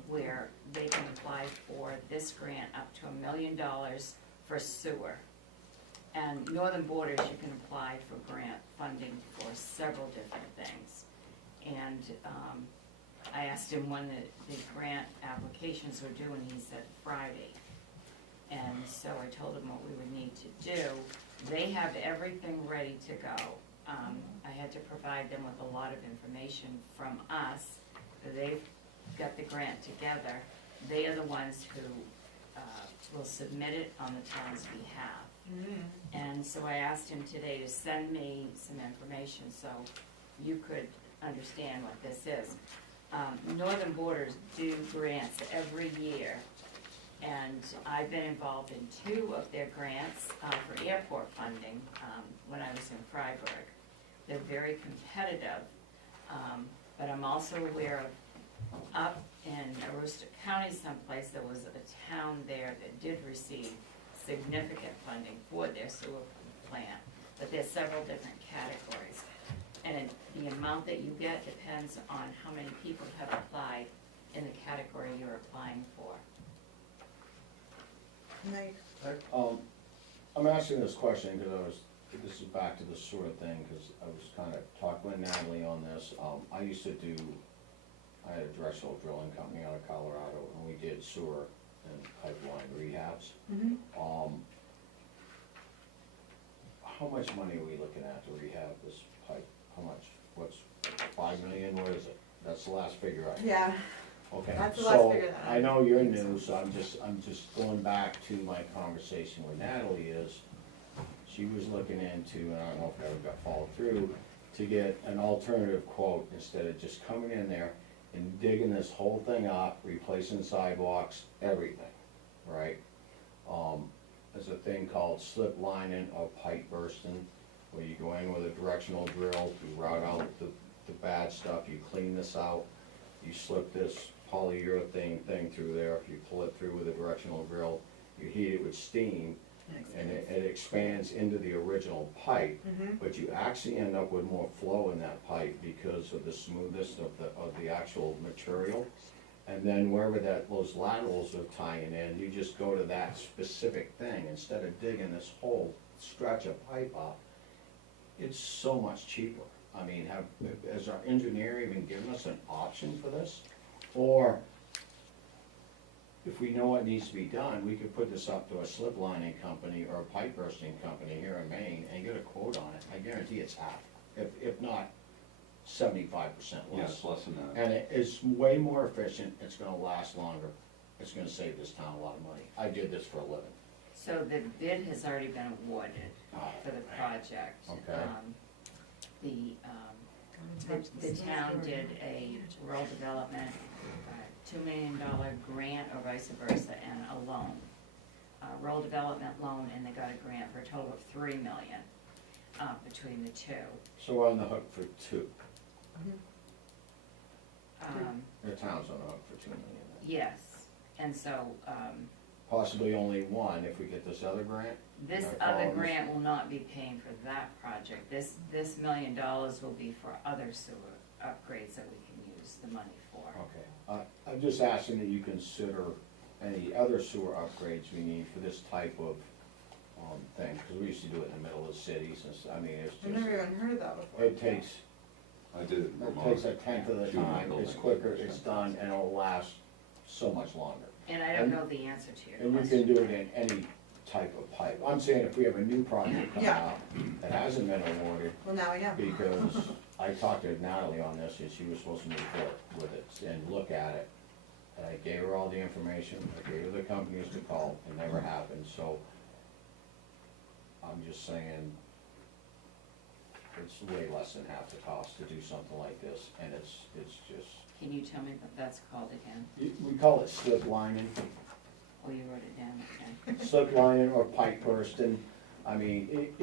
where they can apply for this grant up to $1 million for sewer. And Northern Borders, you can apply for grant funding for several different things. And I asked him when the grant applications were due, and he said Friday. And so I told him what we would need to do. They have everything ready to go. I had to provide them with a lot of information from us. They've got the grant together. They are the ones who will submit it on the town's behalf. And so I asked him today to send me some information so you could understand what this is. Northern Borders do grants every year, and I've been involved in 2 of their grants for airport funding when I was in Freiburg. They're very competitive, but I'm also aware of up in Aroostook County someplace, there was a town there that did receive significant funding for their sewer plant, but there's several different categories. And the amount that you get depends on how many people have applied in the category you're applying for. Mike? I'm asking this question because this is back to this sort of thing, because I was kind of talking with Natalie on this. I had a directional drilling company out of Colorado, and we did sewer and pipeline rehabs. How much money are we looking at to rehab this pipe? How much? What's, 5 million, what is it? That's the last figure I. Yeah, Okay, That's the last so figure that I I know you're think so. new, so I'm just going back to my conversation with Natalie is, she was looking into, and I don't know if it ever got followed through, to get an alternative quote instead of just coming in there and digging this whole thing up, replacing sidewalks, everything, right? There's a thing called slip lining or pipe bursting, where you go in with a directional drill, you route out the bad stuff, you clean this out, you slip this polyurethane thing through there, if you pull it through with a directional drill, you heat it with steam, and it expands into the original pipe, but you actually end up with more flow in that pipe because of the smoothness of the actual material. And then wherever those laterals are tying in, you just go to that specific thing, instead of digging this whole stretch of pipe up. It's so much cheaper. I mean, has our engineer even given us an option for this? Or if we know what needs to be done, we could put this up to a slip lining company or a pipe bursting company here in Maine and get a quote on it. I guarantee it's half, if not 75% less. Yes, less than that. And it's way more efficient, it's gonna last longer, it's gonna save this town a lot of money. I did this for a living. So the bid has already been awarded for the project. Okay. The town did a rural development, $2 million grant or vice versa, and a loan. Rural development loan, and they got a grant for a total of $3 million between the two. So we're on the hook for two. Um, The town's on the hook for $2 million then. Yes, and so, Possibly only one if we get this other grant? this Okay, other columns. grant will not be paying for that project. This $1 million will be for other sewer upgrades that we can use the money for. Okay, I'm just asking that you consider any other sewer upgrades we need for this type of, thing, because we used to do it in the middle of cities, and I mean, it's I've just, never even heard of that before. it takes, I did it in it Vermont. takes a tenth of the Two time, buildings. it's quicker, it's done, and it'll last so much longer. And I don't know the answer to your And you question. can do it in any type of pipe. I'm saying if we have a new project coming Yeah. up that hasn't been awarded, Well, now we know. because I talked to Natalie on this, and she was supposed to move forward with it and look at it. And I gave her all the information, I gave her the companies to call, it never happened, so I'm just saying, it's way less than half the cost to do something like this, and it's just, Can you tell me what that's called again? we call it slip lining, Oh, you wrote it down, okay. slip lining or pipe bursting. I mean,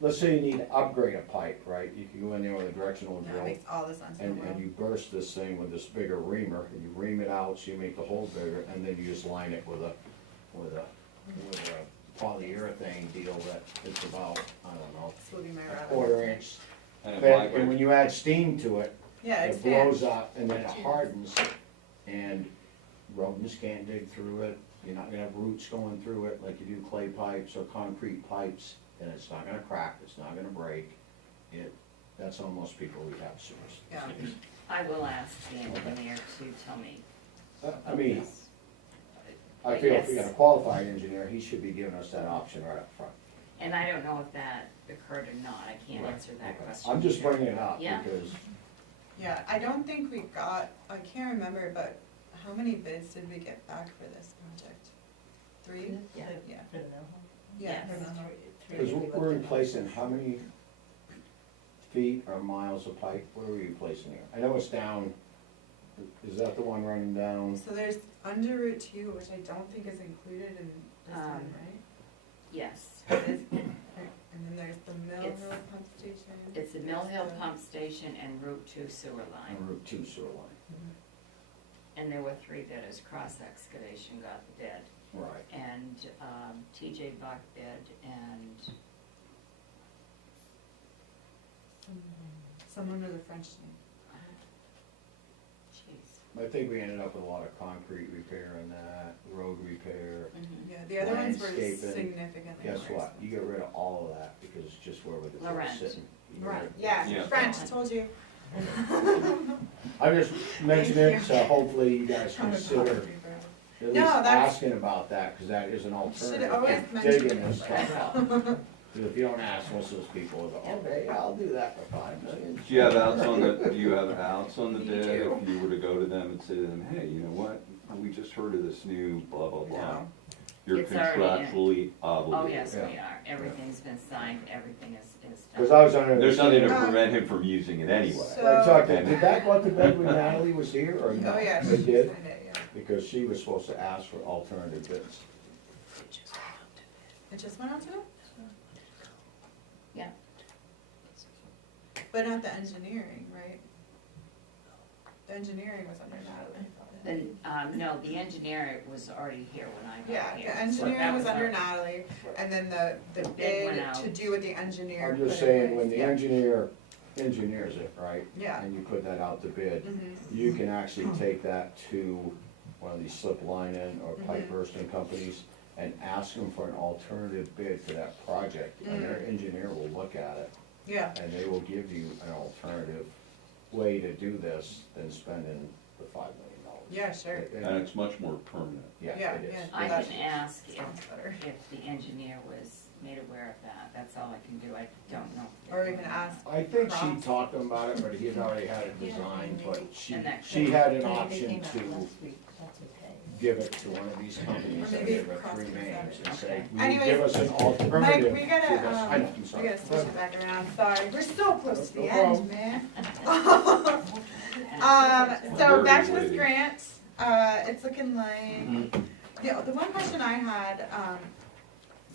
let's say you need to upgrade a pipe, right? You can go in there with a directional That drill, makes all the sense in the and world. you burst this thing with this bigger reamer, and you ream it out, so you make the hole bigger, and then you just line it with a polyurethane deal that is about, I don't know, This will be my a rabbit. quarter-inch And it thick, and migrates. when you add steam to it, Yeah, it expands. blows up, and then it hardens, and rodents can't dig through it, you're not gonna have roots going through it like you do clay pipes or concrete pipes, and it's not gonna crack, it's not gonna break. That's on most people who have sewers. Yeah. I will ask the engineer to tell me. I mean, this. I feel if we Yes. got a qualified engineer, he should be giving us that option right up front. And I don't know if that occurred or not, I can't answer that Okay. question. I'm just either. bringing it up Yeah. because, Yeah, I don't think we got, I can't remember, but how many bids did we get back for this project? 3? Yeah. Yeah. For the mill home? Yeah. Yes. for the- because we're replacing how many feet or miles of pipe? What are we replacing here? I know it's down, is that the one running down? So there's under Route 2, which I don't think is included in this one, right? Yes, And then there's the Mill It's- Hill Pump Station. it's the Mill Hill There's the- Pump Station and Route 2 sewer line. On Route 2 sewer line. And there were 3 bidders, Cross Excavation got the bid, Right. and TJ Buck bid, and Someone with a French name. jeez. I think we ended up with a lot of concrete repair and that, road repair. Mhm. Yeah, the other ones were Landscaping. significantly more Guess what? You get expensive. rid of all of that because it's just where the Laurent. it's sitting. You get Right, rid- yeah, Yeah. French, told you. I'm just mentioning it, so hopefully you guys consider at least No, that's- asking about that, because that is an Should've alternative. always to mentioned digging it. this stuff up. 'Cause if you don't ask, most of those people will go, okay, I'll do that for $5 million. Do you have outs on do you have outs on the You bid? do. If you were to go to them and say to them, hey, you know what, we just heard of this new blah, blah, blah. No. You're It's already in. contractually Oh, obligated. yes, we Yeah. are. Everything's been signed, everything is done. Cause I was under. There's nothing to Um, prevent him from using it anyway. So- Like, talk, did that go out to bed when Natalie was here, or no? Oh, yeah. They she did, signed it, yeah. because she was supposed to ask for alternative bids. It just went out to them? Yeah. But not the engineering, right? The engineering was under Natalie. Then, no, the engineer was already here when I Yeah, got here. the So engineering that was under our- Natalie, and then the bid went bid out. to do what the engineer I'm put just in saying, place, when the yeah. engineer engineers it, right? Yeah. And you put that out to bid, Mhm. you can actually take that to one of these slip lining or pipe Mhm. bursting companies and ask them for an alternative bid for that project, and their engineer will look at it, Yeah, and they will give you an alternative way to do this than spending the $5 million. yeah, sure. And it's much more permanent. Yeah, Yeah, it is. yeah. I That can ask sounds better. if the engineer was made aware of that. That's all I can do. I don't know. Or even ask. I think she Cross. talked to him about it, but he had already had it designed, but And that she could- had an Maybe they option came out to last week, that's okay. give it to one of these companies Or that maybe gave her cross 3 consent. names and say, Okay. will you Anyways, give us an Mike, alternative we to gotta, this? I know, I'm we sorry. gotta switch it back around, sorry, we're so close to No the problem. end, man. And So back to Very this witty. grant, it's looking like, the one question I had,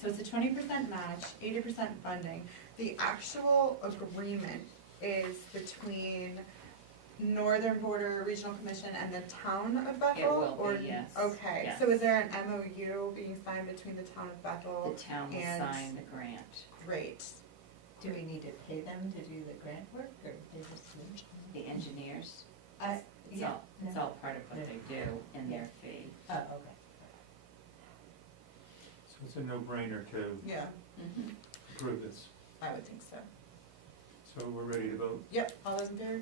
so it's a 20% match, 80% funding. The actual agreement is between Northern Border Regional Commission and the town of Bethel? will be, or- yes, Okay, yes. so is there an MOU being signed between the town of Bethel? The town will And- sign the grant. Great, Do we need to pay them to do the grant work, or they just? The engineers, I, it's yeah, all, it's all part of what they do in their fee. oh, okay. So it's a no-brainer to yeah, Mhm. approve this. I would think so. So we're ready to vote. Yep, all those in favor?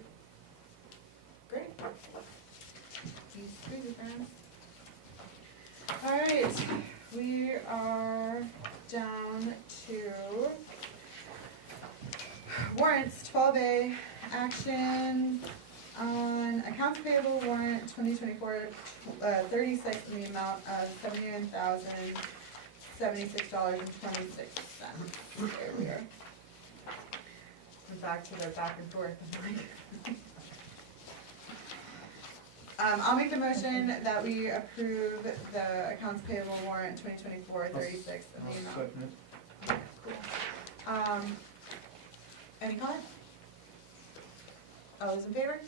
Great. These crazy friends. Alright, we are down to warrants, 12A, action on accounts payable warrant 2024, 36 in the amount of $79,076.26. There we are. We're back to the back and forth. I'll make the motion that we approve the accounts payable warrant 2024, 36 in I'll the amount. second it. Cool. Any comment? All those in favor?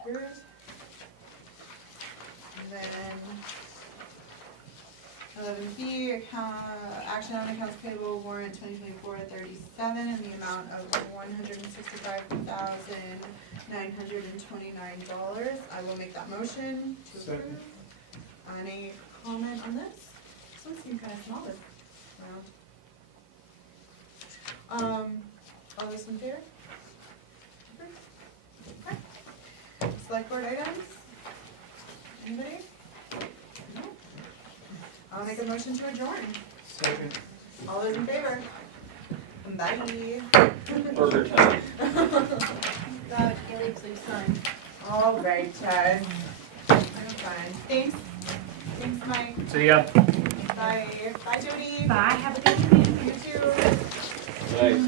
Approved. And then 11B, action on accounts payable warrant 2024-37 in the amount of $165,929. I will make that motion to approve. Second. Any comment on this? This one seemed kind of small this round. All those in favor? Okay. Select board items? Anybody? No? I'll make a motion to adjourn. Second. All those in favor? Bye. Burger time. Haley, please sign. All right, Chad. I'm fine. Thanks. Thanks, Mike. See ya. Bye. Bye, Jody. Bye, have a good evening. You too. Right.